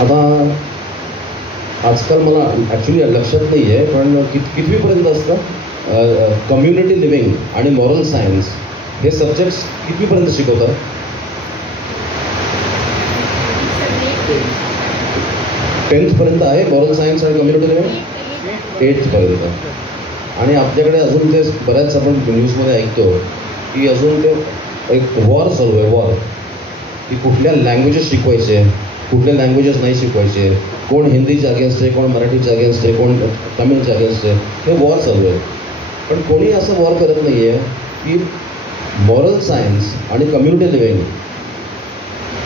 आता आजकाल मला ॲक्च्युली लक्षात नाही आहे पण कितवीपर्यंत असतं कम्युनिटी लिव्हिंग आणि मॉरल सायन्स हे सब्जेक्ट्स कितवीपर्यंत शिकवतात? 10th पर्यंत आहे मॉरल सायन्स आणि कम्युनिटी लिव्हिंग, 8th पर्यंत. आणि आपल्याकडे अजून ते बऱ्याच आपण न्यूजमध्ये ऐकतो की अजून ते एक वॉर चालू आहे, वॉर की कुठल्या लँग्वेजेस शिकवायचे, कुठल्या लँग्वेजेस नाही शिकवायचे, कोण हिंदीच्या अगेन्स्ट आहे, कोण मराठीच्या अगेन्स्ट आहे, कोण तमिळच्या अगेन्स्ट आहे, हे वॉर चालू आहे. पण कोणी असं वॉर करत नाही आहे की मॉरल सायन्स आणि कम्युनिटी लिव्हिंग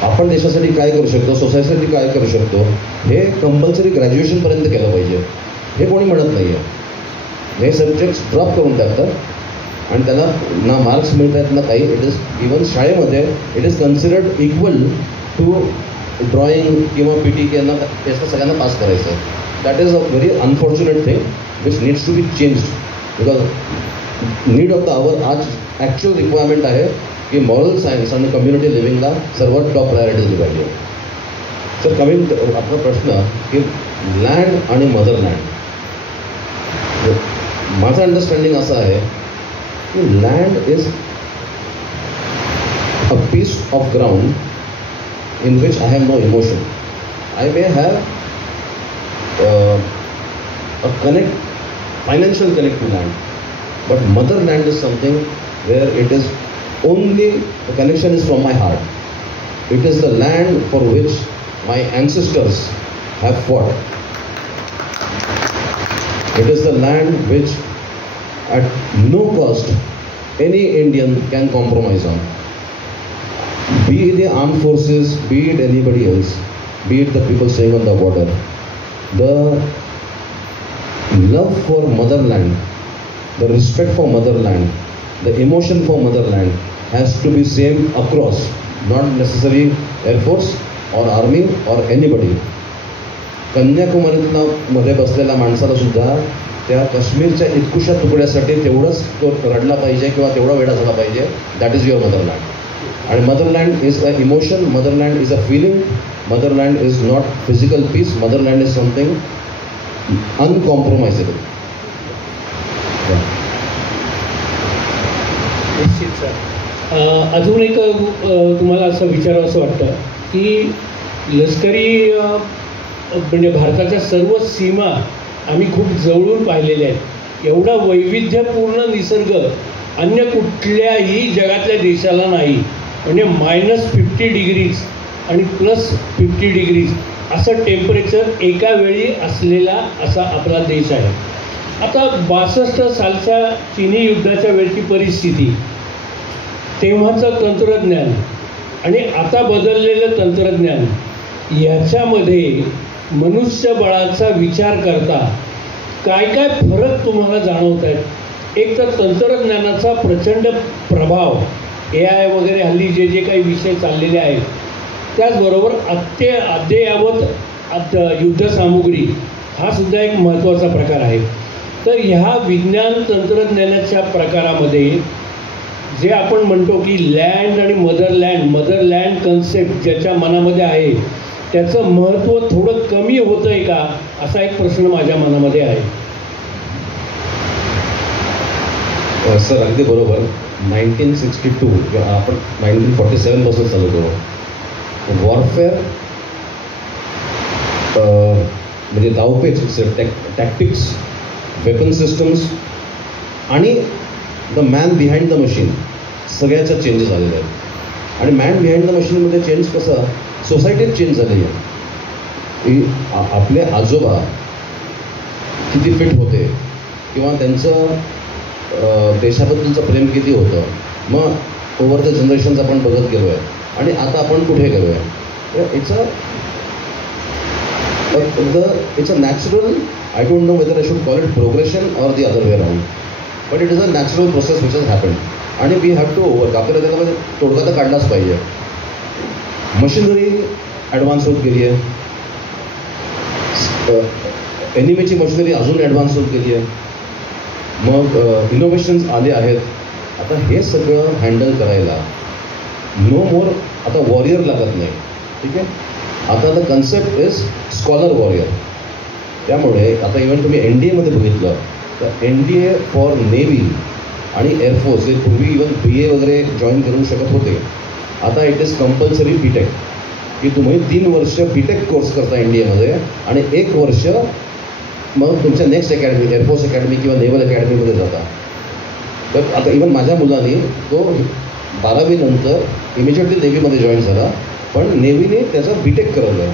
आपण देशासाठी काय करू शकतो, सोसायटीसाठी काय करू शकतो हे कंपल्सरी ग्रॅज्युएशनपर्यंत केलं पाहिजे. हे कोणी म्हणत नाही आहे. हे सब्जेक्ट्स ड्रॉप करून टाकतात आणि त्यांना ना मार्क्स मिळत आहेत ना काही. इट इज इवन शाळेमध्ये it is considered equal to drawing किंवा PT यांना त्याचं सगळ्यांना पास करायचं आहे. That is a very unfortunate thing which needs to be change because need of the hour आज ॲक्च्युअल रिक्वायरमेंट आहे की मॉरल सायन्स आणि कम्युनिटी लिव्हिंगला सर्वात टॉप प्रायोरिटी दिली पाहिजे. तर आपला प्रश्न की लँड आणि मदरलँड, माझं अंडरस्टँडिंग असं आहे की land is a piece of ground in which I have no emotion. I may have a financial connect to land, but motherland is something where it is only, the connection is from my heart. It is the land for which my ancestors have fought. It is the land which at no cost any Indian can compromise on. Be it the armed forces, be it anybody else, be it the people staying on the border. The love for motherland, the respect for motherland, the emotion for motherland has to be same across, not necessarily Air Force or Army or anybody. कन्याकुमारीतला मध्ये बसलेल्या माणसाला सुद्धा त्या काश्मीरच्या इतकुशा तुकड्यासाठी तेवढंच तो रडला पाहिजे किंवा तेवढा वेडा झाला पाहिजे. That is your motherland. आणि motherland is a emotion, motherland is a feeling, motherland is not physical piece, motherland is something uncompromisable. निश्चित सर. अजून एक तुम्हाला असं विचारावं असं वाटतं की लष्करी म्हणजे भारताच्या सर्व सीमा आम्ही खूप जवळून पाहिलेल्या आहेत. एवढा वैविध्यपूर्ण निसर्ग अन्य कुठल्याही जगातल्या देशाला नाही. म्हणजे -50 डिग्रीज आणि +50 डिग्रीज असं टेम्परेचर एका वेळी असलेला असा आपला देश आहे. आता 62 सालच्या चिनी युद्धाच्या वेळची परिस्थिती, तेव्हाचं तंत्रज्ञान आणि आता बदललेलं तंत्रज्ञान याच्यामध्ये मनुष्यबळाचा विचार करता काय काय फरक तुम्हाला जाणवत आहेत? एक तर तंत्रज्ञानाचा प्रचंड प्रभाव, AI वगैरे हल्ली जे जे काही विषय चाललेले आहेत, त्याचबरोबर अद्ययावत युद्धसामुग्री हा सुद्धा एक महत्त्वाचा प्रकार आहे. तर ह्या विज्ञान तंत्रज्ञानाच्या प्रकारामध्ये जे आपण म्हणतो की लँड आणि मदरलँड कन्सेप्ट ज्याच्या मनामध्ये आहे त्याचं महत्त्व थोडं कमी होतं आहे का, असा एक प्रश्न माझ्या मनामध्ये आहे. सर अगदी बरोबर. 1962 किंवा आपण 1947 पासून चालवतो. वॉरफेअर म्हणजे धावपेच, टॅक्टिक्स, वेपन सिस्टम्स आणि the man behind the machine सगळ्याच्या चेंजेस झालेले आहेत. आणि मॅन बिहाइंड द मशीनमध्ये चेंज कसं, सोसायटीत चेंज झालेली आहे. आपले आजोबा किती फिट होते किंवा त्यांचं देशाबद्दलचं प्रेम किती होतं, मग ओव्हर द जनरेशन्स आपण बघत गेलो आहे आणि आता आपण कुठे गेलो आहे. It's a natural, I don't know whether I should call it progression or the other way around, but it is a natural process which has happen आणि वी हॅव टू ओव्हर. आपल्याला त्याच्यामध्ये तोडगा तर काढलाच पाहिजे. मशिनरी ॲडव्हान्स होत गेली आहे, एनिमीची machinery अजून ॲडव्हान्स होत गेली आहे, मग इनोव्हेशन्स आले आहेत. आता हे सगळं हँडल करायला नो मोर आता वॉरियर लागत नाही. ठीक आहे. आता the concept is scholar warrior. त्यामुळे आता इव्हन तुम्ही NDAमध्ये बघितलं तर NDA फॉर नेव्ही आणि एअरफोर्स हे पूर्वी इव्हन BA वगैरे जॉईन करू शकत होते. आता इट इज कंपल्सरी BTech की तुम्ही 3 वर्ष BTech कोर्स करता NDAमध्ये आणि 1 वर्ष मग तुमच्या नेक्स्ट अकॅडमी, एअरफोर्स अकॅडमी किंवा नेव्हल अकॅडमीमध्ये जाता. तर आता इव्हन माझ्या मुलाने तो 12वी नंतर इमिजिएटली नेव्हीमध्ये जॉईन झाला, पण नेव्हीने त्याचं BTech करवलं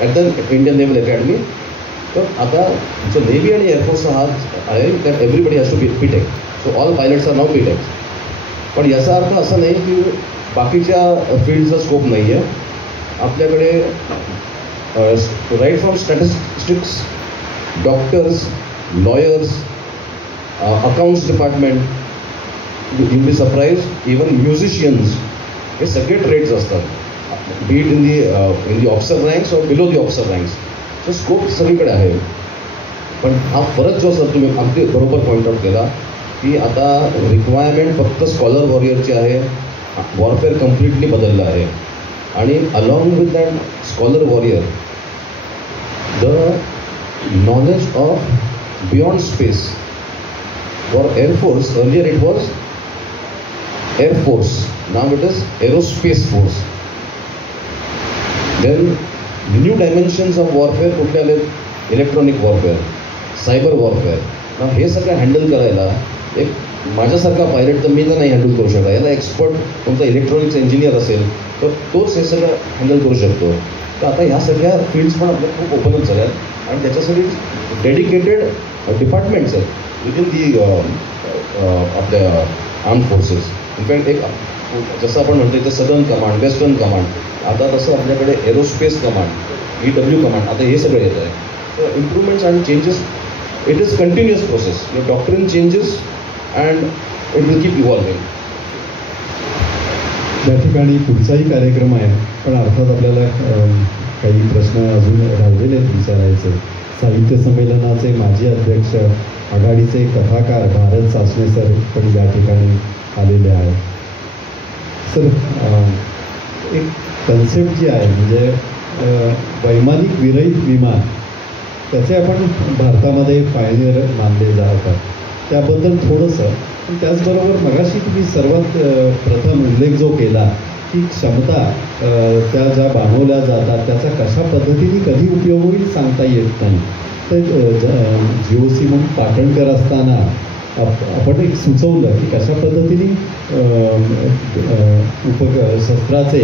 at the Indian naval academy. तर आता जो नेव्ही आणि एअरफोर्सचा हात आहे that everybody has to be BTech. So all pilots are now BTech. पण याचा अर्थ असा नाही की बाकीच्या फील्डचा स्कोप नाही आहे. आपल्याकडे right from statistics, doctors, lawyers, accounts department, you be surprise, even musicians, हे सगळे ट्रेड्स असतात. Be it in the officer ranks or below the officer ranks. So scope सगळीकडे आहे. पण हा फरक जो सर तुम्ही अगदी बरोबर पॉईंट आउट केला की आता रिक्वायरमेंट फक्त स्कॉलर वॉरियरची आहे. वॉरफेअर कम्प्लिटली बदललं आहे आणि along with that scholar warrior the knowledge of beyond space. For Air Force, earlier it was Air Force, now it is Aerospace Force. Then new dimensions of warfare कुठले आले? Electronic warfare, cyber warfare. मग हे सगळं handle करायला एक माझ्यासारखा pilot तर मी तर नाही हँडल करू शकता. याला एक्सपर्ट तुमचा इलेक्ट्रॉनिक्स इंजिनियर असेल तर तोच हे सगळं हँडल करू शकतो. तर आता ह्या सगळ्या फील्ड्स पण आपल्या खूप ओपनच झाल्या आहेत आणि त्याच्यासाठी डेडिकेटेड डिपार्टमेंट्स आहेत विदिन दी आपल्या आर्म फोर्सेस. इनफॅक्ट एक जसं आपण म्हणतो इथं सदर्न कमांड, वेस्टर्न कमांड, आता तसं आपल्याकडे एरोस्पेस कमांड, EW कमांड, आता हे सगळं येत आहे. तर इम्प्रूव्हमेंट्स आणि changes, it is continuous process. Your doctrine changes and it will keep evolving. त्या ठिकाणी पुढचाही कार्यक्रम आहे, पण अर्थात आपल्याला काही प्रश्न अजून राहिलेले आहेत विचारायचे. साहित्य संमेलनाचे माजी अध्यक्ष, आघाडीचे कथाकार भारत सासणे सर पण या ठिकाणी आलेले आहेत. सर, एक कन्सेप्ट जी आहे म्हणजे वैमानिक विरहित विमान, त्याचे आपण भारतामध्ये पायनियर मानले जातात, त्याबद्दल थोडंसं. पण त्याचबरोबर मगाशी तुम्ही सर्वात प्रथम उल्लेख जो केला की क्षमता त्या ज्या बनवल्या जातात त्याचा कशा पद्धतीने कधी उपयोग होईल सांगता येत नाही. तर GOC म्हणून पाटणकर असताना आपण एक सुचवलं की कशा पद्धतीने शस्त्राचे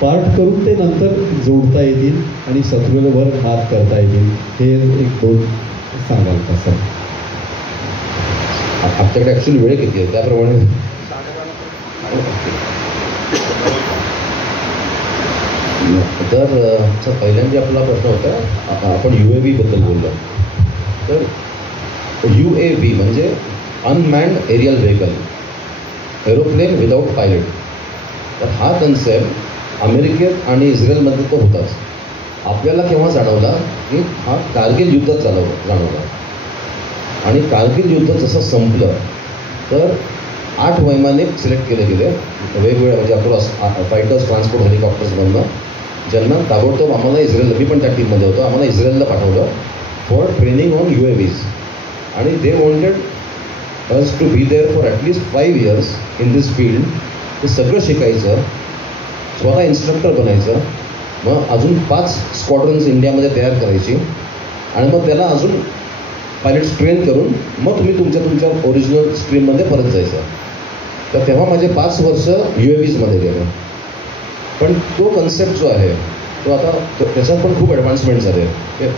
पार्ट करून ते नंतर जोडता येतील आणि शत्रूवर हात करता येतील. हे एक दोन सांगाल का सर? आपल्याकडे ॲक्च्युली वेळ किती आहे त्याप्रमाणे. तर पहिल्यांदा आपला प्रश्न होता, आपण UAV बद्दल बोललो. तर UAV म्हणजे unmanned aerial vehicle, aeroplane without pilot. तर हा कन्सेप्ट अमेरिकेत आणि इस्रायलमध्ये तर होताच. आपल्याला केव्हा जाणवला की हा कारगिल युद्धात जाणवला. आणि कारगिल युद्ध जसं संपलं तर 8 वैमानिक सिलेक्ट केले गेले वेगवेगळ्या, म्हणजे अक्रॉस फायटर्स, ट्रान्सपोर्ट हेलिकॉप्टर्समधनं, ज्यांना ताबडतोब आम्हाला इस्रायल, मी पण त्या टीममध्ये होतो, आम्हाला इस्रायलला पाठवलं फॉर ट्रेनिंग ऑन UAVs. आणि they wanted us to be there for at least 5 years in this field. ते सगळं शिकायचं, स्वतः इन्स्ट्रक्टर बनायचं, मग अजून 5 स्क्वॉड्रन्स इंडियामध्ये तयार करायची आणि मग त्याला अजून पायलट्स ट्रेन करून मग तुम्ही तुमच्या ओरिजिनल स्ट्रीममध्ये परत जायचं. तर तेव्हा माझे 5 वर्ष UAVsमध्ये गेले. पण तो कन्सेप्ट जो आहे तो आता त्याच्यात पण खूप ॲडव्हान्समेंट झाले.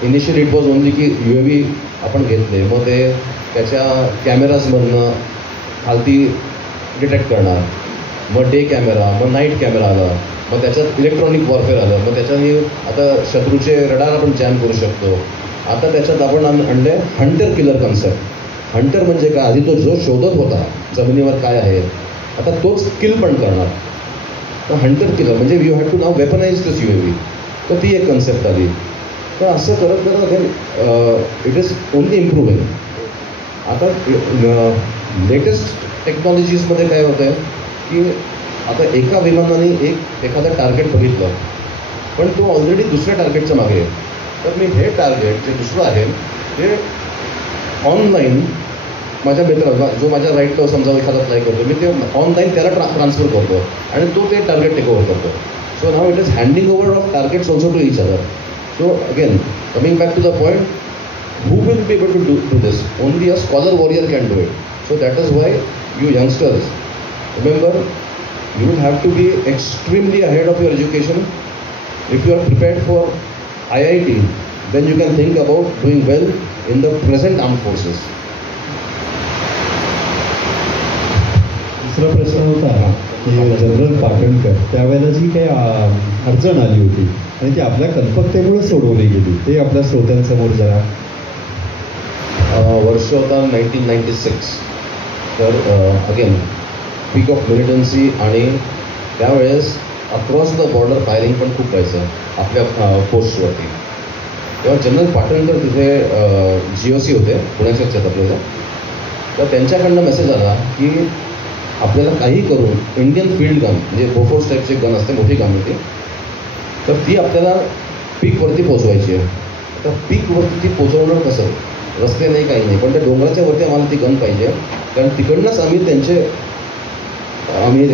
इनिशियली इट वॉज ओनली की UAV आपण घेतले, मग ते त्याच्या कॅमेराजमधनं खालती डिटेक्ट करणार, मग डे कॅमेरा, मग नाईट कॅमेरा आला, मग त्याच्यात इलेक्ट्रॉनिक वॉरफेअर आलं, मग त्याच्याने आता शत्रूचे रडार आपण जॅम करू शकतो. आता त्याच्यात आपण आणले हंटर किलर कन्सेप्ट. हंटर म्हणजे काय? आधी तो जो शोधत होता जमिनीवर काय आहे, आता तोच किल पण करणार. तर हंटर किलर म्हणजे you have to now weaponise this UAV. तर ती एक कन्सेप्ट आली. तर असं करत करत again it is only improving. आता लेटेस्ट टेक्नॉलॉजीजमध्ये काय होतं आहे की आता एका विमानाने एखादं टार्गेट बघितलं, पण तो ऑलरेडी दुसऱ्या टार्गेटच्या मागे आहे. तर मी हे टार्गेट जे दुसरं आहे ते ऑनलाईन माझ्या मित्राला, जो माझ्या राईटला समजा एखादा फ्लाय करतो, मी ते ऑनलाईन त्याला ट्रान्सफर करतो आणि तो ते टार्गेट टेक ओव्हर करतो. So now it is handing over of targets also to each other. So again coming back to the point, who will be able to do this? Only a scholar warrior can do it. So that is why you youngsters, remember, you will have to be extremely ahead of your education. If you are prepared for IIT, then you can think about doing well in the present armed forces. दुसरा प्रश्न होता की general Patankar त्यावेळेला जी काही अडचण आली होती आणि ती आपल्या कल्पकतेमुळे सोडवली गेली, ते आपल्या श्रोत्यांसमोर जरा. वर्ष होता 1996. तर अगेन पीक ऑफ मिलिटन्सी आणि त्यावेळेस अक्रॉस द बॉर्डर फायरिंग पण खूप व्हायचं आपल्या पोस्टवरती. तेव्हा जनरल पाटणकर तिथे GOC होते, पुण्याच्याच आहेत आपल्याला. तर त्यांच्याकडनं मेसेज आला की आपल्याला काही करून इंडियन फील्ड गन, म्हणजे बोफोर्स टाईपची गन असते, मोठी गन होती, तर ती आपल्याला पीकवरती पोचवायची आहे. तर पीकवरती ती पोचवणं कसं? रस्ते नाही, काही नाही, पण त्या डोंगराच्या वरती आम्हाला ती गन पाहिजे, कारण तिकडनंच आम्ही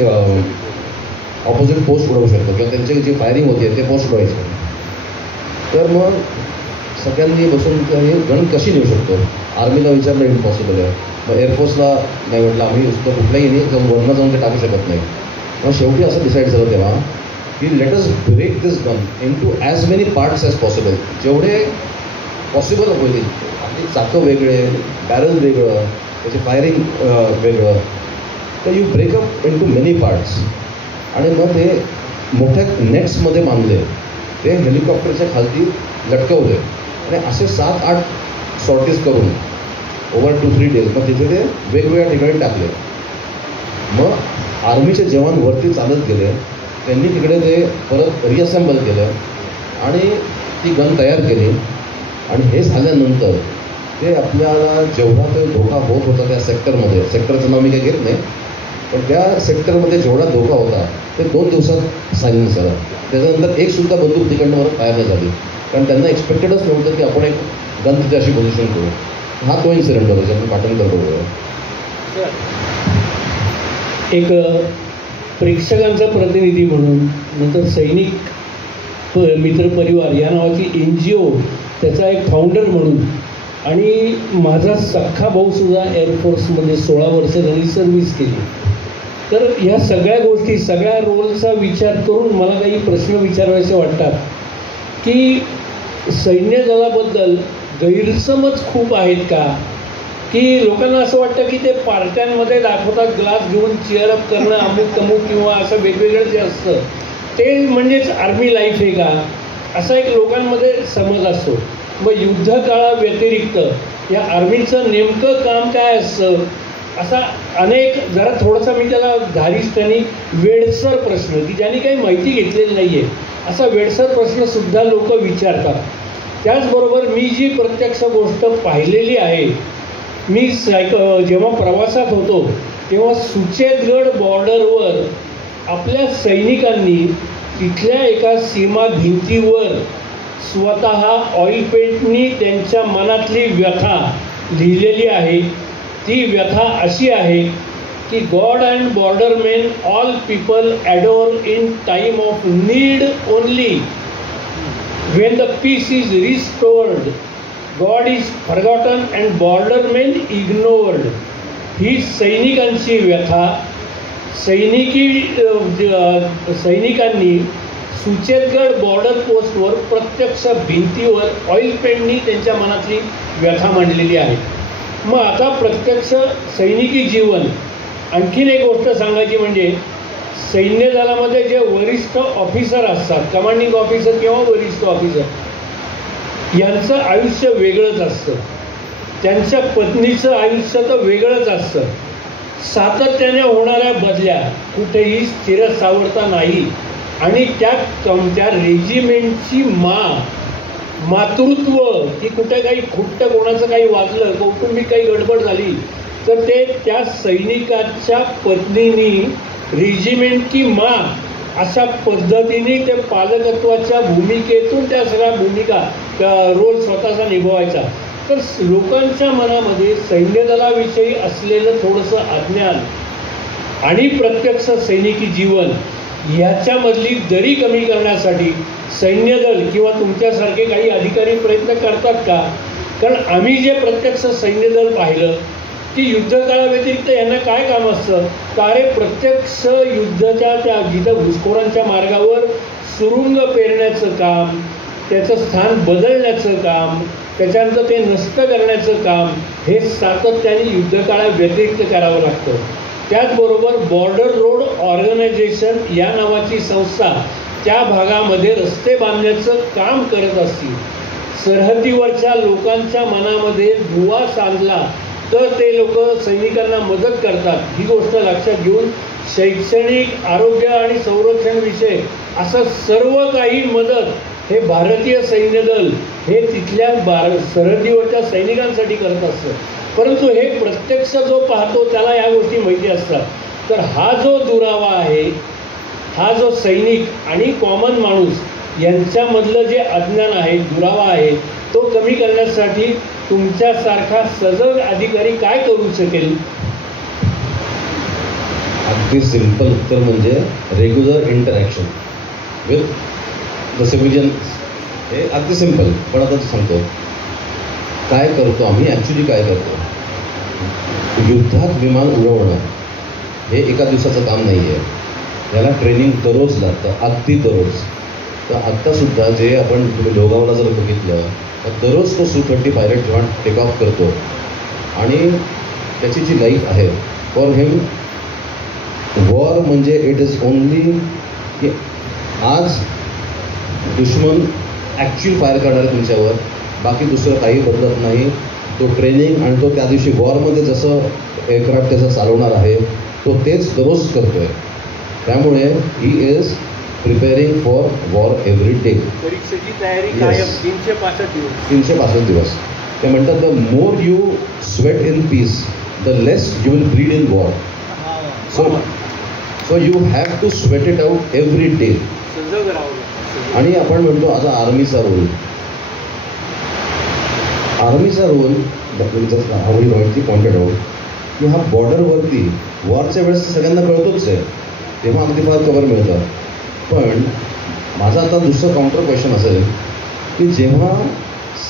ऑपोजिट पोस्ट उडवू शकतो किंवा त्यांचे जे फायरिंग होते ते पोस्ट उडवायचे. तर मग सगळ्यांनी बसून हे गण कशी नेऊ शकतो. आर्मीला विचारलं इम्पॉसिबल आहे. मग एअरफोर्सला नाही म्हटलं आम्ही नुसतं कुठल्याही नाही जाऊन वरनं जाऊन ते टाकू शकत नाही. मग शेवटी असं डिसाईड झालं तेव्हा की let us break this gun into as many parts as possible. जेवढे पॉसिबल होईल. आपली चाकं वेगळे, बॅरल वेगळं, त्याचे फायरिंग वेगळं. तर you break up into many parts. आणि मग ते मोठ्या नेट्समध्ये बांधले, ते हेलिकॉप्टरच्या खालती लटकवले आणि असे 7-8 सॉर्टीज करून ओव्हर 2-3 डेज मग तिथे ते वेगवेगळ्या ठिकाणी टाकले. मग आर्मीचे जवान वरती चालत गेले, त्यांनी तिकडे ते परत रिअसेंबल केलं आणि ती गन तयार केली. आणि हे झाल्यानंतर ते आपल्याला जेवढा तो धोका होत होता त्या सेक्टरमध्ये, सेक्टरचं नाव मी काही घेत नाही, पण त्या सेक्टरमध्ये जेवढा धोका होता ते 2 दिवसात सायलेन्स झाला. त्याच्यानंतर एकसुद्धा बंदूक तिकडनं परत तयार नाही झाली, कारण त्यांना एक्सपेक्टेडच नव्हतं की आपण एक गन तिथे अशी पोझिशन करू. हा तो इन्सिडेंट होता ज्यामुळे पाटणकर बरोबर. एक प्रेक्षकांचा प्रतिनिधी म्हणून, नंतर सैनिक मित्र परिवार या नावाची NGO त्याचा एक फाउंडर म्हणून, आणि माझा सख्खा भाऊसुद्धा एअरफोर्समध्ये 16 वर्ष त्यांनी सर्व्हिस केली. तर ह्या सगळ्या गोष्टी, सगळ्या रोलचा विचार करून मला काही प्रश्न विचारायचे वाटतात की सैन्य दलाबद्दल गैरसमज खूप आहेत का, की लोकांना असं वाटतं की ते पार्ट्यांमध्ये दाखवतात ग्लास घेऊन चीअरअप करणं, अमुक तमुक किंवा असं वेगवेगळं जे असतं ते म्हणजेच आर्मी लाईफ आहे का, असा एक लोकांमध्ये समज असतो. मग युद्धकाळाव्यतिरिक्त या आर्मीचं नेमकं काम काय असतं, असा अनेक जरा थोडासा मी त्याला धारिष्ठ्याने वेडसर प्रश्न, की ज्यांनी काही माहिती घेतलेली नाही आहे असा वेडसर प्रश्नसुद्धा लोक विचारतात. त्याचबरोबर मी जी प्रत्यक्ष गोष्ट पाहिलेली आहे, मी जेव्हा प्रवासात होतो तेव्हा सुचेतगड बॉर्डरवर आपल्या सैनिकांनी तिथल्या एका सीमा भिंतीवर स्वतः ऑइल पेंटनी त्यांच्या मनातली व्यथा लिहिलेली आहे. ती व्यथा अशी आहे की God and bordermen all people adore in time of need only. When the peace is restored God is forgotten and bordermen ignored. ही सैनिकांची व्यथा सैनिकांनी सुचेतगड बॉर्डर पोस्टवर प्रत्यक्ष भिंतीवर ऑइल पेंटनी त्यांच्या मनातली व्यथा मांडलेली आहे. मग आता प्रत्यक्ष सैनिकी जीवन, आणखीन एक गोष्ट सांगायची म्हणजे सैन्य दलामध्ये जे वरिष्ठ ऑफिसर असतात, कमांडिंग ऑफिसर किंवा वरिष्ठ ऑफिसर, यांचं आयुष्य वेगळंच असतं. त्यांच्या पत्नीचं आयुष्य तर वेगळंच असतं. सातत्याने होणाऱ्या बदल्या, कुठेही स्थिर सावरता नाही. आणि त्या रेजिमेंटची मातृत्व, की कुठे काही खुट्ट कोणाचं काही वाजलं, कौटुंबिक काही गडबड झाली तर ते त्या सैनिकाच्या पत्नीनी रेजिमेंट की अशा पद्धतीने ते पालकत्वाच्या भूमिकेतून त्या सगळ्या भूमिका रोल स्वतःचा निभवायचा. तर लोकांच्या मनामध्ये सैन्य दलाविषयी असलेलं थोडंसं अज्ञान आणि प्रत्यक्ष सैनिकी जीवन ह्याच्यामधली दरी कमी करण्यासाठी सैन्य दल किंवा तुमच्यासारखे काही अधिकारी प्रयत्न करतात का? कारण आम्ही जे प्रत्यक्ष सैन्य दल पाहिलं की युद्धकाळाव्यतिरिक्त यांना काय काम असतं, अरे प्रत्यक्ष युद्धाच्या त्या जिथं घुसखोरांच्या मार्गावर सुरुंग पेरण्याचं काम, त्याचं स्थान बदलण्याचं काम, त्याच्यानंतर ते नष्ट करण्याचं काम हे सातत्याने युद्धकाळाव्यतिरिक्त करावं लागतं. त्याचबरोबर बॉर्डर रोड ऑर्गनायझेशन या नावाची संस्था त्या भागामध्ये रस्ते बांधण्याचं काम करत असतील. सरहद्दीवरच्या लोकांच्या मनामध्ये दुवा सांडला तर ते लोक सैनिकांना मदत करतात. ही गोष्ट लक्षात घेऊन शैक्षणिक, आरोग्य आणि संरक्षण विषय असं सर्व काही मदत हे भारतीय सैन्य दल हे तिथल्या सरहद्दीवरच्या सैनिकांसाठी करत असतं. परंतु हे प्रत्यक्ष जो पाहतो त्याला या गोष्टी माहिती असतात. तर हा जो दुरावा आहे, हा जो सैनिक आणि कॉमन माणूस यांच्यामधलं जे अज्ञान आहे, दुरावा आहे, तो कमी करण्यासाठी तुमच्यासारखा सजग अधिकारी काय करू शकेल? अगदी सिंपल उत्तर म्हणजे regular interaction with the civilian हे अगदी सिम्पल, पण आता सांगतो काय करतो आम्ही, ॲक्च्युली काय करतो. युद्धात विमान उडवणं हे एका दिवसाचं काम नाही आहे, याला ट्रेनिंग दररोज लागतं, अगदी दररोज. तर आत्तासुद्धा जे आपण तुम्ही लोहगावला जर बघितलं तर दररोज तो Su-30 पायलट जेव्हा टेक ऑफ करतो आणि त्याची जी लाईफ आहे, फॉर हिम वॉर म्हणजे इट इज ओनली की आज दुश्मन ॲक्च्युअल फायर करणार आहे तुमच्यावर, बाकी दुसरं काही बदलत नाही. तो ट्रेनिंग आणि तो त्या दिवशी वॉरमध्ये जसं एअरक्राफ्ट त्याचं चालवणार आहे तो तेच दररोज करतो आहे. त्यामुळे he is preparing for war every day. परीक्षेची तयारी कायम 365 दिवस. ते म्हणतात the more you sweat in peace the less you will bleed in war. So you have to sweat it out every day. आणि आपण म्हणतो आता आर्मीचा रोल हवी रॉयल्टी पॉइंटेड आउट की हा बॉर्डरवरती वॉरच्या वेळेस सगळ्यांना कळतोच आहे, तेव्हा अगदी फार कवर मिळतं. पण माझा आता दुसरं काउंटर क्वेश्चन असेल की जेव्हा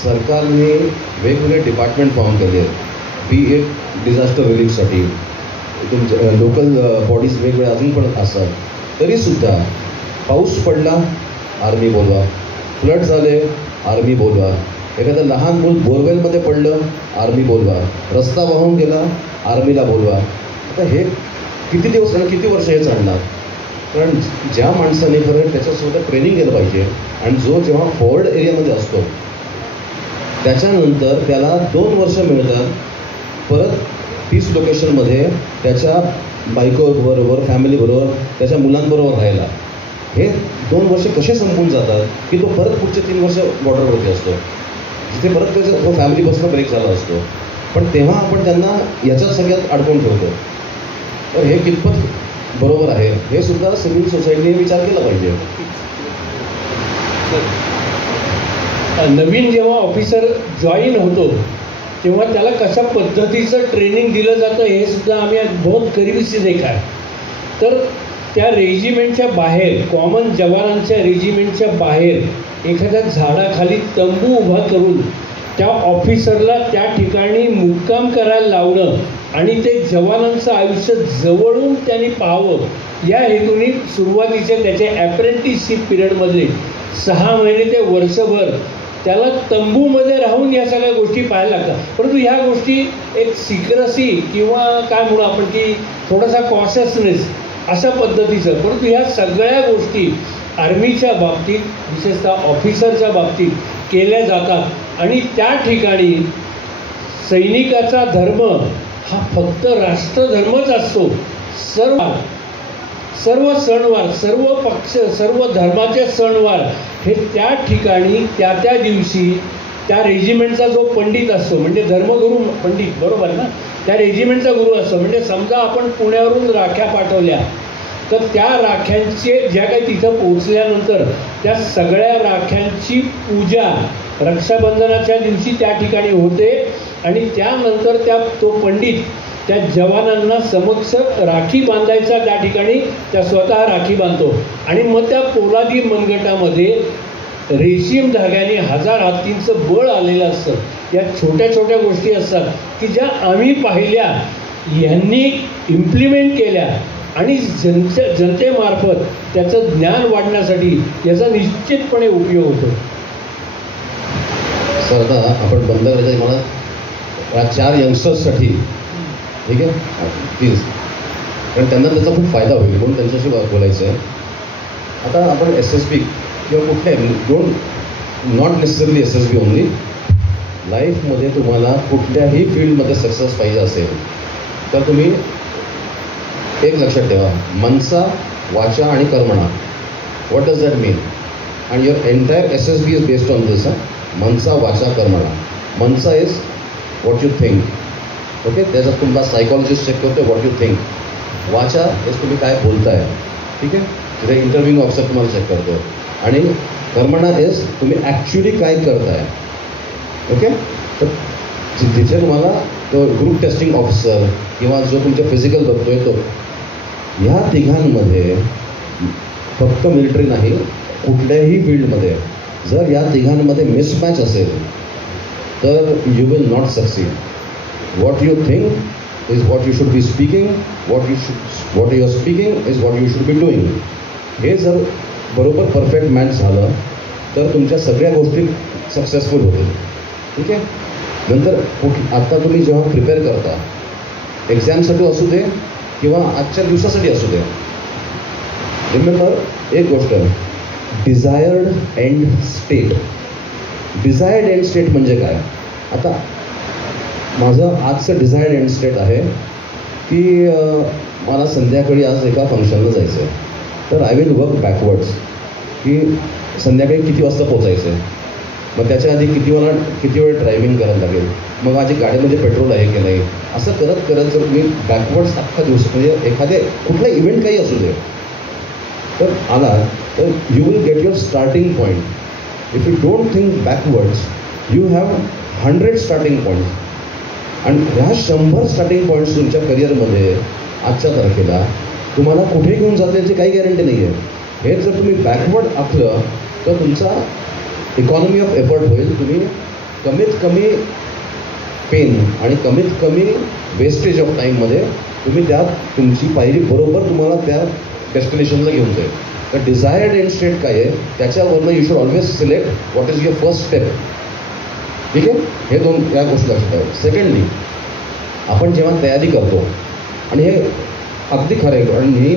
सरकारने वेगवेगळे डिपार्टमेंट फॉर्म केले, बी इट डिझास्टर रिलीफसाठी, तुमच्या लोकल बॉडीज वेगवेगळे अजून पण असतात, तरीसुद्धा पाऊस पडला आर्मी बोलवा, फ्लड झाले आर्मी बोलवा, एखादं लहान मूल बोरवेलमध्ये पडलं आर्मी बोलवा, रस्ता वाहून गेला आर्मीला बोलवा. आता हे किती दिवस आणि किती वर्ष हे चालणार. कारण ज्या माणसाने खरं त्याच्यासोबत ट्रेनिंग केलं पाहिजे आणि जो जेव्हा फॉरवर्ड एरियामध्ये असतो त्याच्यानंतर त्याला 2 वर्ष मिळतात परत पीस लोकेशनमध्ये त्याच्या बायकोबरोबर, फॅमिलीबरोबर, त्याच्या मुलांबरोबर राहायला. हे 2 वर्ष कसे संपून जातात की तो परत पुढचे 3 वर्ष बॉर्डरवरती असतो, जिथे परत त्याचा तो फॅमिलीपासून ब्रेक झाला असतो. पण तेव्हा आपण त्यांना याच्यात सगळ्यात अडकवून ठेवतो. तर हे कितपत बरोबर आहे हे सुद्धा सिव्हिल सोसायटीने विचार केला पाहिजे. नवीन जेव्हा ऑफिसर जॉईन होतो तेव्हा त्याला कशा पद्धतीचं ट्रेनिंग दिलं जातं हे सुद्धा आम्ही बहुत करीबी से देखा आहे. तर त्या रेजिमेंटच्या बाहेर, कॉमन जवानांच्या रेजिमेंटच्या बाहेर एखाद्या झाडाखाली तंबू उभा करून त्या ऑफिसरला त्या ठिकाणी मुक्काम करायला लावणं आणि ते जवानांचं आयुष्य जवळून त्यांनी पाहावं या हेतूने सुरुवातीच्या त्याच्या ॲप्रेंटिसशिप पिरियडमध्ये 6 महिने ते वर्षभर त्याला तंबूमध्ये राहून या सगळ्या गोष्टी पाहायला लागतात. परंतु ह्या गोष्टी एक सिक्रेसी किंवा काय म्हणू आपण की थोडासा कॉशसनेस अशा पद्धतीचं, परंतु ह्या सगळ्या गोष्टी आर्मीच्या बाबतीत विशेषतः ऑफिसरच्या बाबतीत केल्या जातात. आणि त्या ठिकाणी सैनिकाचा धर्म हा फक्त राष्ट्रधर्मच असतो. सर्व सणवार, सर्व पक्ष, सर्व धर्माचे सणवार हे त्या ठिकाणी त्या दिवशी त्या रेजिमेंटचा जो पंडित असतो, म्हणजे धर्मगुरू पंडित, बरोबर ना, त्या रेजिमेंटचा गुरु असतो. म्हणजे समजा आपण पुण्यावरून राख्या पाठवल्या तर त्या राख्यांचे ज्या काही तिथं पोहोचल्यानंतर त्या सगळ्या राख्यांची पूजा रक्षाबंधनाच्या दिवशी त्या ठिकाणी होते आणि त्यानंतर तो पंडित त्या जवानांना समक्ष राखी बांधायचा, त्या ठिकाणी त्या स्वतः राखी बांधतो आणि मग त्या पोलादी मनगटामध्ये रेशीम धाग्याने 1000 हत्तींचं बळ आलेलं असतं. या छोट्या छोट्या गोष्टी असतात की ज्या आम्ही पाहिल्या, यांनी इम्प्लिमेंट केल्या आणि जनतेमार्फत त्याचं ज्ञान वाढण्यासाठी याचा निश्चितपणे उपयोग होतो. सर आता आपण बंद करायचं मला या 4 यंगस्टर्ससाठी, ठीक आहे प्लीज, कारण त्यांना त्याचा खूप फायदा होईल म्हणून त्यांच्याशी बोलायचं आहे. आता आपण SSB किंवा कुठल्या नॉट नेसेसरली SSB ओनली, लाईफमध्ये तुम्हाला कुठल्याही फील्डमध्ये सक्सेस पाहिजे असेल तर तुम्ही एक लक्षात ठेवा, मनसा, वाचा आणि कर्मणा. What does that mean? And your entire SSB is based on this. मनसा, वाचा, कर्मणा. मनसा is what you think, okay, त्याच्यात तुम्हाला सायकॉलॉजिस्ट चेक करतो व्हॉट यू थिंक. वाचा इज तुम्ही काय बोलताय, ठीक आहे, तिथे इंटरव्ह्यूइंग ऑफिसर तुम्हाला चेक करतो. आणि कर्मणा इज तुम्ही ॲक्च्युली काय करताय, ओके. तर तिथे तुम्हाला तो ग्रुप टेस्टिंग ऑफिसर किंवा जो तुमच्या फिजिकल बघतोय तो, ह्या तिघांमध्ये फक्त मिलिटरी नाही, कुठल्याही फील्डमध्ये जर या तिघांमध्ये मिसमॅच असेल तर you will not succeed. What you think is what you should be speaking, what you are speaking is what you should be doing. हे जर बरोबर परफेक्ट मॅच झालं तर तुमच्या सगळ्या गोष्टी सक्सेसफुल होतील. ठीक आहे. नंतर आत्ता तुम्ही जेव्हा प्रिपेअर करता एक्झामसाठी असू दे किंवा आजच्या दिवसासाठी असू दे, रिमेंबर एक गोष्ट, desired end state. Desired end state म्हणजे काय? आता माझं आजचं डिझायर्ड एंड स्टेट आहे की मला संध्याकाळी आज एका फंक्शनला जायचं आहे, तर आय विल वर्क बॅकवर्ड्स की संध्याकाळी किती वाजता पोचायचं आहे, मग त्याच्या आधी किती वेळ ड्रायव्हिंग करायला लागेल, मग माझी गाडीमध्ये पेट्रोल आहे की नाही, असं करत करत जर मी बॅकवर्ड्स अख्खा दिवस म्हणजे एखादे कुठला इव्हेंट काही असू दे तर आला तर you will get your starting point. If you don't think बॅकवर्ड्स you have 100 starting points. आणि ह्या 100 स्टार्टिंग पॉईंट्स तुमच्या करिअरमध्ये आजच्या तारखेला तुम्हाला कुठे घेऊन जाते याची काही गॅरंटी नाही आहे. हे जर तुम्ही बॅकवर्ड आखलं तर तुमचा इकॉनॉमी ऑफ एफर्ट होईल. तुम्ही कमीत कमी पेन आणि कमीत कमी वेस्टेज ऑफ टाईममध्ये तुम्ही त्यात तुमची पायरी बरोबर तुम्हाला त्या डेस्टिनेशनला घेऊन जाईल. तर डिझायर्ड एंड स्टेट काय आहे त्याच्यावरनं you should always select what is your first step. ठीक आहे. हे या गोष्टी लक्षात ठेवा. सेकंडली, आपण जेव्हा तयारी करतो, आणि हे अगदी खरं आहे आणि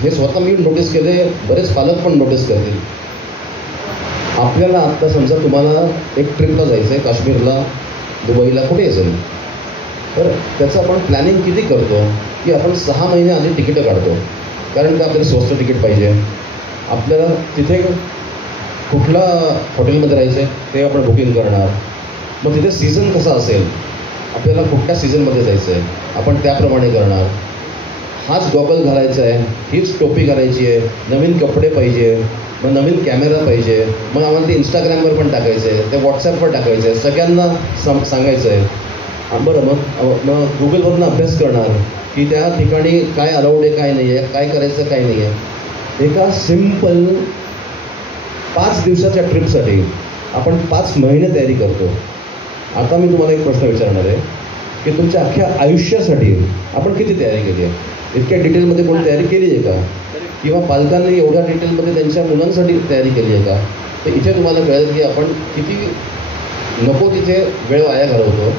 हे स्वतः मी नोटीस केले, बरेच पालक पण नोटीस करतील. आपल्याला आत्ता समजा तुम्हाला एक ट्रिपला जायचं आहे, काश्मीरला, दुबईला, कुठे असेल, तर त्याचं आपण प्लॅनिंग किती करतो की आपण 6 महिने आधी तिकीटं काढतो. कारण का आपल्याला स्वस्त तिकीट पाहिजे, आपल्याला तिथे कुठला हॉटेलमध्ये राहायचं आहे ते आपण बुकिंग करणार, मग तिथे सीझन कसा असेल, आपल्याला कुठल्या सीझनमध्ये जायचं आहे आपण त्याप्रमाणे करणार. हाच गॉगल घालायचा आहे, हीच टोपी घालायची आहे, नवीन कपडे पाहिजे, मग नवीन कॅमेरा पाहिजे, मग आम्हाला ते इंस्टाग्रामवर पण टाकायचं आहे, ते व्हॉट्सॲपवर टाकायचं आहे, सगळ्यांना सांगायचं आहे. बरं, मग गुगलवरनं अभ्यास करणार की त्या ठिकाणी काय अलाउड आहे, काय नाही आहे, काय करायचं, काय नाही आहे. एका सिम्पल 5 दिवसाच्या ट्रिपसाठी आपण 5 महिने तयारी करतो. आता मी तुम्हाला एक प्रश्न विचारणार आहे की तुमच्या अख्ख्या आयुष्यासाठी आपण किती तयारी केली आहे? इतक्या डिटेलमध्ये कोणी तयारी केली आहे का? किंवा पालकांनी एवढ्या डिटेलमध्ये त्यांच्या मुलांसाठी तयारी केली आहे का? तर इथे तुम्हाला कळेल की आपण किती नको तिथे वेळ वाया घालवतो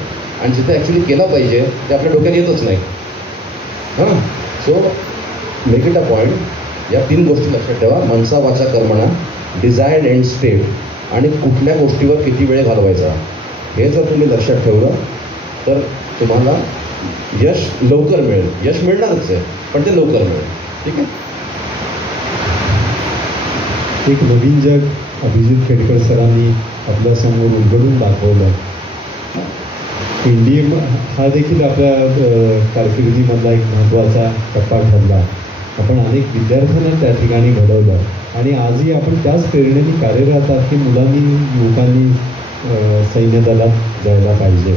आणि जिथे ॲक्च्युली केला पाहिजे ते आपल्या डोक्यात येतच नाही. हां, so make it a point. या 3 गोष्टी लक्षात ठेवा: मनसा वाचा कर्मणा, डिझायर्ड एंड स्टेट आणि कुठल्या गोष्टीवर किती वेळ घालवायचा. हे जर तुम्ही लक्षात ठेवलं तर तुम्हाला यश लवकर मिळेल. यश मिळणारच आहे पण ते लवकर मिळेल. ठीक आहे. एक नवीन जग अभिजित खेडकर सरांनी आपल्यासमोर उलगडून दाखवलं. इंडियन हा देखील आपल्या कारकिर्दीमधला एक महत्त्वाचा टप्पा ठरला. आपण अनेक विद्यार्थ्यांना त्या ठिकाणी घडवलं आणि आजही आपण त्याच प्रेरणेने कार्यरत आहात की मुलांनी, युवकांनी सैन्य दलात जायला पाहिजे.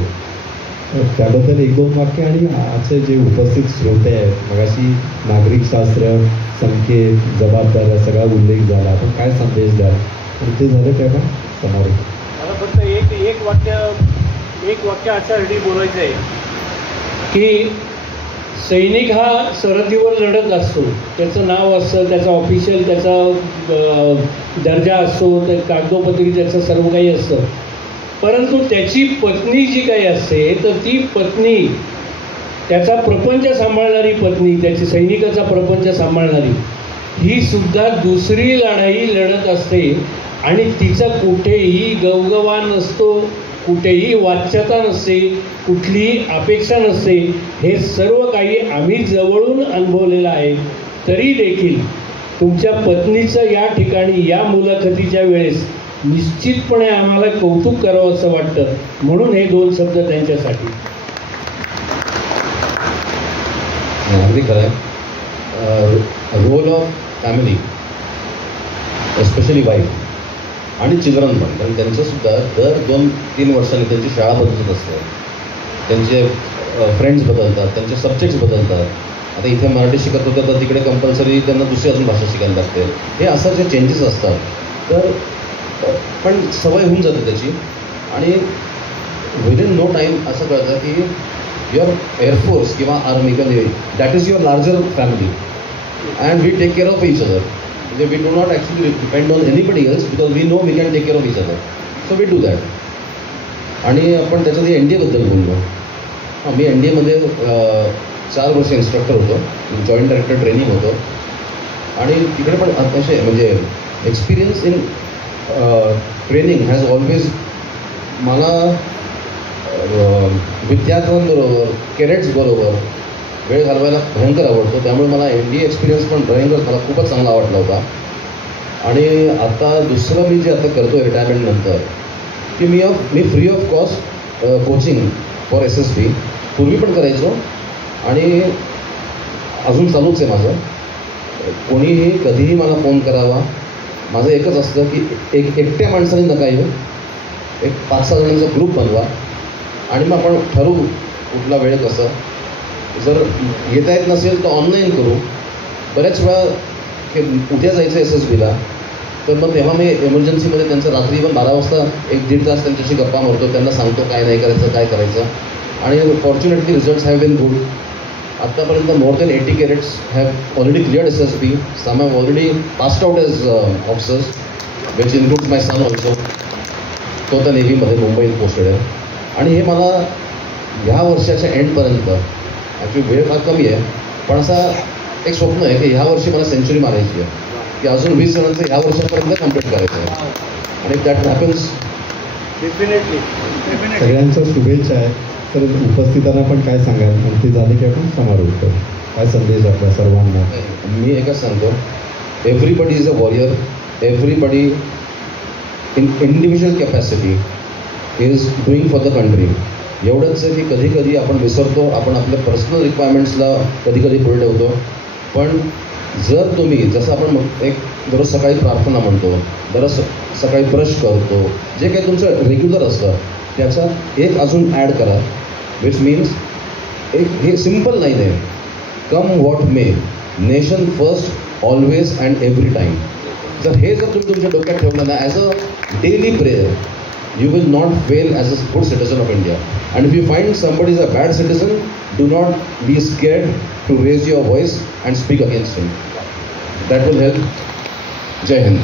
त्याबद्दल 1-2 वाक्य आणि आजचे जे उपस्थित श्रोते आहेत, मगाशी नागरिकशास्त्र, संकेत, जबाबदाऱ्या सगळा उल्लेख झाला. आपण काय संदेश द्याल? ते झालं काय का समोर? मला फक्त एक वाक्य अशासाठी बोलायचं आहे की सैनिक हा सरहद्दीवर लढत असतो, त्याचं नाव असतं, त्याचा ऑफिशियल त्याचा दर्जा असतो, त्या कागदोपत्री त्याचं सर्व काही असतं. परंतु त्याची पत्नी जी काही असते तर ती पत्नी, त्याचा प्रपंच सांभाळणारी पत्नी, त्याची सैनिकाचा प्रपंच सांभाळणारी, ही सुद्धा दुसरी लढाई लढत असते आणि तिचा कुठेही गवगवा नसतो, कुठेही वाच्यता नसते, कुठलीही अपेक्षा नसते. हे सर्व काही आम्ही जवळून अनुभवलेलं आहे. तरी देखील तुमच्या पत्नीचं या ठिकाणी या मुलाखतीच्या वेळेस निश्चितपणे आम्हाला कौतुक करावं असं वाटतं. म्हणून हे 2 शब्द त्यांच्यासाठी. अगदी खरं आहे. Role of family, especially wife आणि चिल्ड्रन पण, कारण त्यांचंसुद्धा दर 2-3 वर्षांनी त्यांची शाळा बदलत असते, त्यांचे फ्रेंड्स बदलतात, त्यांचे सब्जेक्ट्स बदलतात. आता इथे मराठी शिकत होते तर तिकडे कंपल्सरी त्यांना दुसरी अजून भाषा शिकायला लागते. हे असं जे चेंजेस असतात तर पण सवय होऊन जाते त्याची आणि विदिन नो टाईम असं कळतं की युअर एअरफोर्स किंवा आर्मी किंवा navy that is your larger family and we take care of each other. म्हणजे we do not actually depend on anybody else because we know we can take care of each other. So we do that. आणि आपण त्याच्यात NDAबद्दल बोललो. मी NDAमध्ये 4 वर्ष instructor होतो, joint director training होतो आणि तिकडे पण असे म्हणजे experience in training has always मला विद्यार्थ्यांबरोबर केडेट्स बरोबर वेळ घालवायला भयंकर आवडतो. त्यामुळे मला NDA एक्सपिरियन्स पण भयंकर मला खूपच चांगला वाटला होता. आणि आता दुसरं मी जे आता करतो आहे रिटायरमेंटनंतर की मी free of cost coaching for SSB पूर्वी पण करायचो आणि अजून चालूच आहे माझं. कोणीही कधीही मला फोन करावा. माझं एकच असतं की एकट्या माणसाने नका येऊ, एक 5-6 जणांचा ग्रुप बनवा आणि मग आपण ठरवू कुठला वेळ कसं. जर येता येत नसेल तर ऑनलाईन करू. बऱ्याच वेळा की उद्या जायचं SSBला तर मग तेव्हा मी एमर्जन्सीमध्ये त्यांचं रात्री पण 12 वाजता 1-1.5 तास त्यांच्याशी गप्पा मारतो, त्यांना सांगतो काय नाही करायचं काय करायचं. आणि fortunately results have been good. आत्तापर्यंत more than 80 cadets have already cleared SSB. Some have already passed out as officers which includes my son also. तो तर नेव्हीमध्ये मुंबईत पोस्टेड आहे. आणि हे मला ह्या वर्षाच्या एंडपर्यंत ॲक्च्युली वेळ फार कमी आहे पण असा एक स्वप्न आहे की ह्या वर्षी मला सेंचुरी मारायची आहे की अजून 20 जणांचं ह्या वर्षापर्यंत कम्प्लीट करायचं आहे. आणि दॅट हॅपन्स डेफिनेटली. सगळ्यांच्या शुभेच्छा आहे. तर उपस्थितांना पण काय सांगाल आणि ते झाले की आपण समारोप करू. काय संदेश आपल्या सर्वांना? मी एकच सांगतो, everybody is a warrior. Everybody in individual capacity is doing for the country. एवढंच आहे की कधी कधी आपण विसरतो, आपण आपल्या पर्सनल रिक्वायरमेंट्सला कधी कधी पुढे ठेवतो. पण जर तुम्ही जसं आपण एक दररोज सकाळी प्रार्थना म्हणतो, दररोज सकाळी ब्रश करतो, जे काही तुमचं रेग्युलर असतं त्याच्यात एक अजून ॲड करा. विच मीन्स एक हे सिम्पल नाही आहे, come what may, nation first always and every time. जर हे जर तुम्ही तुमच्या डोक्यात ठेवलं ना as a daily prayer, you will not fail as a good citizen of India. And if you find somebody is a bad citizen, do not be scared to raise your voice and speak against him. That will help. Jai Hind.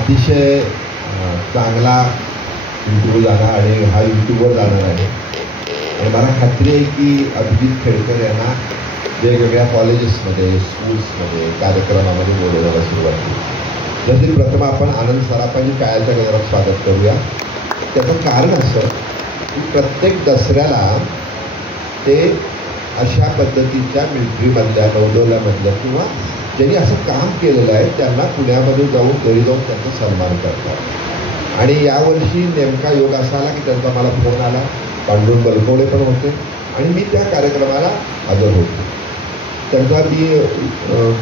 अतिशय चांगला interview झाला आणि हा यूट्यूबवर जाणार आहे. आणि मला खात्री आहे की अभिजित खेडकर यांना वेगवेगळ्या कॉलेजेसमध्ये, स्कूल्समध्ये, कार्यक्रमामध्ये बोलवण्याला सुरुवात केली. जर प्रथम आपण आनंद सराफांनी टाळ्याच्या गजरात स्वागत करूया. त्याचं कारण असं की प्रत्येक दसऱ्याला ते अशा पद्धतीच्या मिलिटरीमधल्या, नौदलामधल्या किंवा ज्यांनी असं काम केलेलं आहे त्यांना पुण्यामध्ये जाऊन घरी जाऊन त्यांचा सन्मान करतात. आणि यावर्षी नेमका योग असा आला की त्यांचा मला फोन आला. पांडुरंग बलकवडे पण होते आणि मी त्या कार्यक्रमाला हजर होतो. त्यांचा मी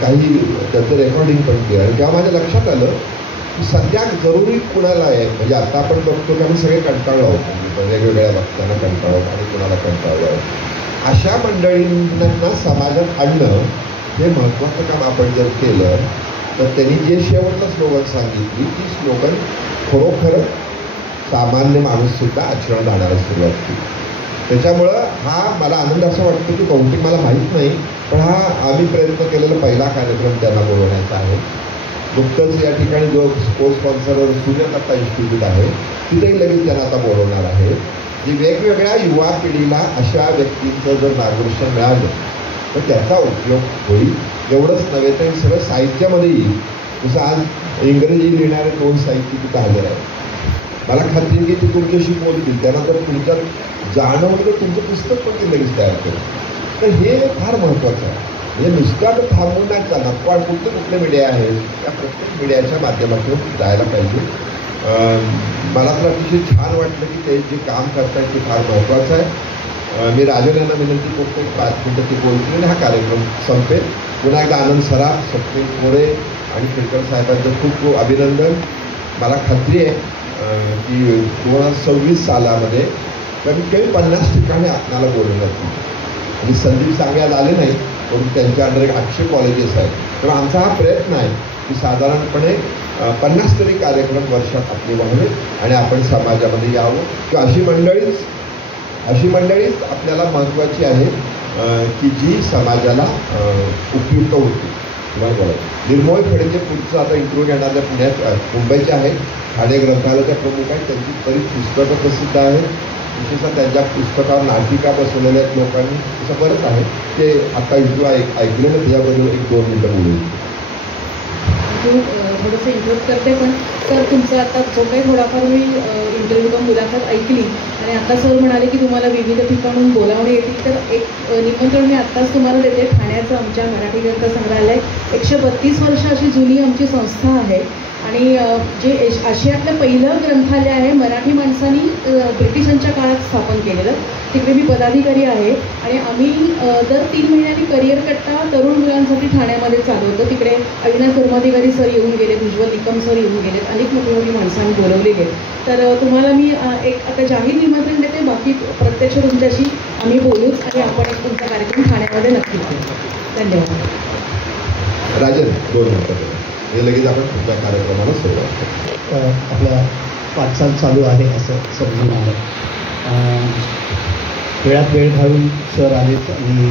काही त्याचं रेकॉर्डिंग पण केलं आणि तेव्हा माझ्या लक्षात आलं की सगळ्यात जरुरी कुणाला आहे. म्हणजे आता आपण बघतो की आम्ही सगळे कंटाळलो आहोत, वेगवेगळ्या वक्त्यांना कंटाळलो आणि कुणाला कंटाळलो आहे. अशा मंडळींना समाजात आणणं हे महत्त्वाचं काम आपण जर केलं तर त्यांनी जे शेवटचं स्लोगन सांगितली ती स्लोगन खरोखरच सामान्य माणूससुद्धा आचरणात आणायला सुरुवात केली. त्याच्यामुळं हा मला आनंद असं वाटतो की बहुतेक मला माहीत नाही पण हा आम्ही प्रयत्न केलेला पहिला कार्यक्रम त्यांना बोलवण्याचा आहे. नुकतंच या ठिकाणी जो स्पोर्ट्स स्पॉन्सर सूर्यदत्ता इन्स्टिट्यूट आहे तिथेही लगेच त्यांना आता बोलवणार आहे. जी वेगवेगळ्या युवा पिढीला अशा व्यक्तींचं जर मार्गदर्शन मिळालं तर त्याचा उपयोग होईल. एवढंच नव्हे तर सगळं साहित्यामध्ये येईल. जसं आज इंग्रजी लिहिणारे 2 साहित्यिक तिथं हजर आहेत. मला खात्री की ते तुमच्याशी बोलतील, त्यानंतर तुमच्यात जाणवलं तर तुमचं पुस्तक पण ते लगेच तयार करेल. तर हे फार महत्त्वाचं आहे. म्हणजे नुसतं तर थांबून नाही चालणार, पण कुठले मीडिया आहेत त्या प्रत्येक मीडियाच्या माध्यमातून जायला पाहिजे. मला तर अतिशय छान वाटलं की ते जे काम करतात ते फार महत्त्वाचं आहे. मी राजन यांना विनंती करतो 5 मिनिटं ते बोलतील आणि हा कार्यक्रम संपेल. पुन्हा एकदा आनंद सराफ, स्वप्नील कोरे आणि खेडकर साहेबांचं खूप खूप अभिनंदन. मला खात्री आहे की 2026 सालामध्ये कमीत कमी 50 ठिकाणी आपल्याला बोलवण्यात येईल. आणि संदीप सांगे आज आले नाही पण त्यांच्या अंडर 800 कॉलेजेस आहेत. तर आमचा हा प्रयत्न आहे की की साधारणपणे 50 तरी कार्यक्रम वर्षात आपले व्हावेत आणि आपण समाजामध्ये यावं किंवा अशी मंडळीच आपल्याला महत्त्वाची आहे की जी समाजाला उपयुक्त होती. बरोबर. निर्मोही फडेचे पुढचं आता इंटरव्ह्यू घेणाऱ्या पुण्यात मुंबईचे आहेत, ठाणे ग्रंथालयाच्या प्रमुख आहेत. त्यांची बरीच पुस्तकं प्रसिद्ध आहेत. विशेषतः त्यांच्या पुस्तकावर नाटिका बसवलेल्या आहेत लोकांनी, तसं बरंच आहे. ते आता इंटरव्ह्यू ऐकलेलं त्याबद्दल 1-2 मिनिटं बोलू. थोडंसं इंटरेस्ट करते, पण सर तुमचा आता जो काही थोडाफार मी इंटरव्ह्यू किंवा मुलाखत ऐकली आणि आता सर म्हणाले की तुम्हाला विविध ठिकाणून बोलावणे येतील, तर एक निमंत्रण मी आत्ताच तुम्हाला देते. ठाण्याचं आमच्या मराठी ग्रंथ संग्रहालय 132 वर्ष अशी जुनी आमची संस्था आहे आणि जे आशियातलं पहिलं ग्रंथालय आहे मराठी माणसांनी ब्रिटिशांच्या काळात स्थापन केलेलं. तिकडे मी पदाधिकारी आहे आणि आम्ही दर 3 महिन्यांनी करिअर कट्टा तरुण मुलांसाठी ठाण्यामध्ये चालवतो. तिकडे अविनाश धर्माधिकारी सर येऊन गेलेत, उज्ज्वल निकम सर येऊन गेलेत, अनेक मोठी मोठी माणसांनी बोलवलेली आहेत. तर तुम्हाला मी एक आता जाहीर निमंत्रण देते. बाकी प्रत्यक्ष तुमच्याशी आम्ही बोलूच आणि आपण एक तुमचा कार्यक्रम ठाण्यामध्ये नक्की करू. धन्यवाद. राजन 2 मिनिटं हे लगेच आपण पुढच्या कार्यक्रमाला सुरुवात करू. आपला वाटचाल चालू आहे असं समजून आलं. वेळात वेळ घालून सर आलेत आणि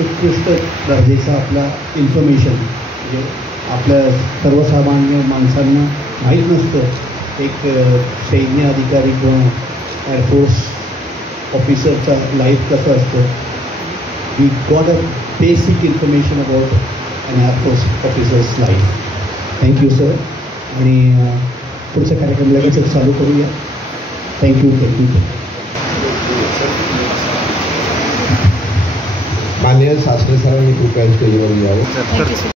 उत्कृष्ट दर्जाचा आपला इन्फॉर्मेशन म्हणजे आपल्या सर्वसामान्य माणसांना माहीत नसतं एक सैन्य अधिकारी किंवा एअरफोर्स ऑफिसरचा लाईफ कसं असतं. We got a basic information about an air force officer's life. Thank you sir. आणि पुढचा कार्यक्रम लगेचच चालू करूया. थँक्यू. माननीय शास्त्री सरांनी कृपया स्टेजवर यावं.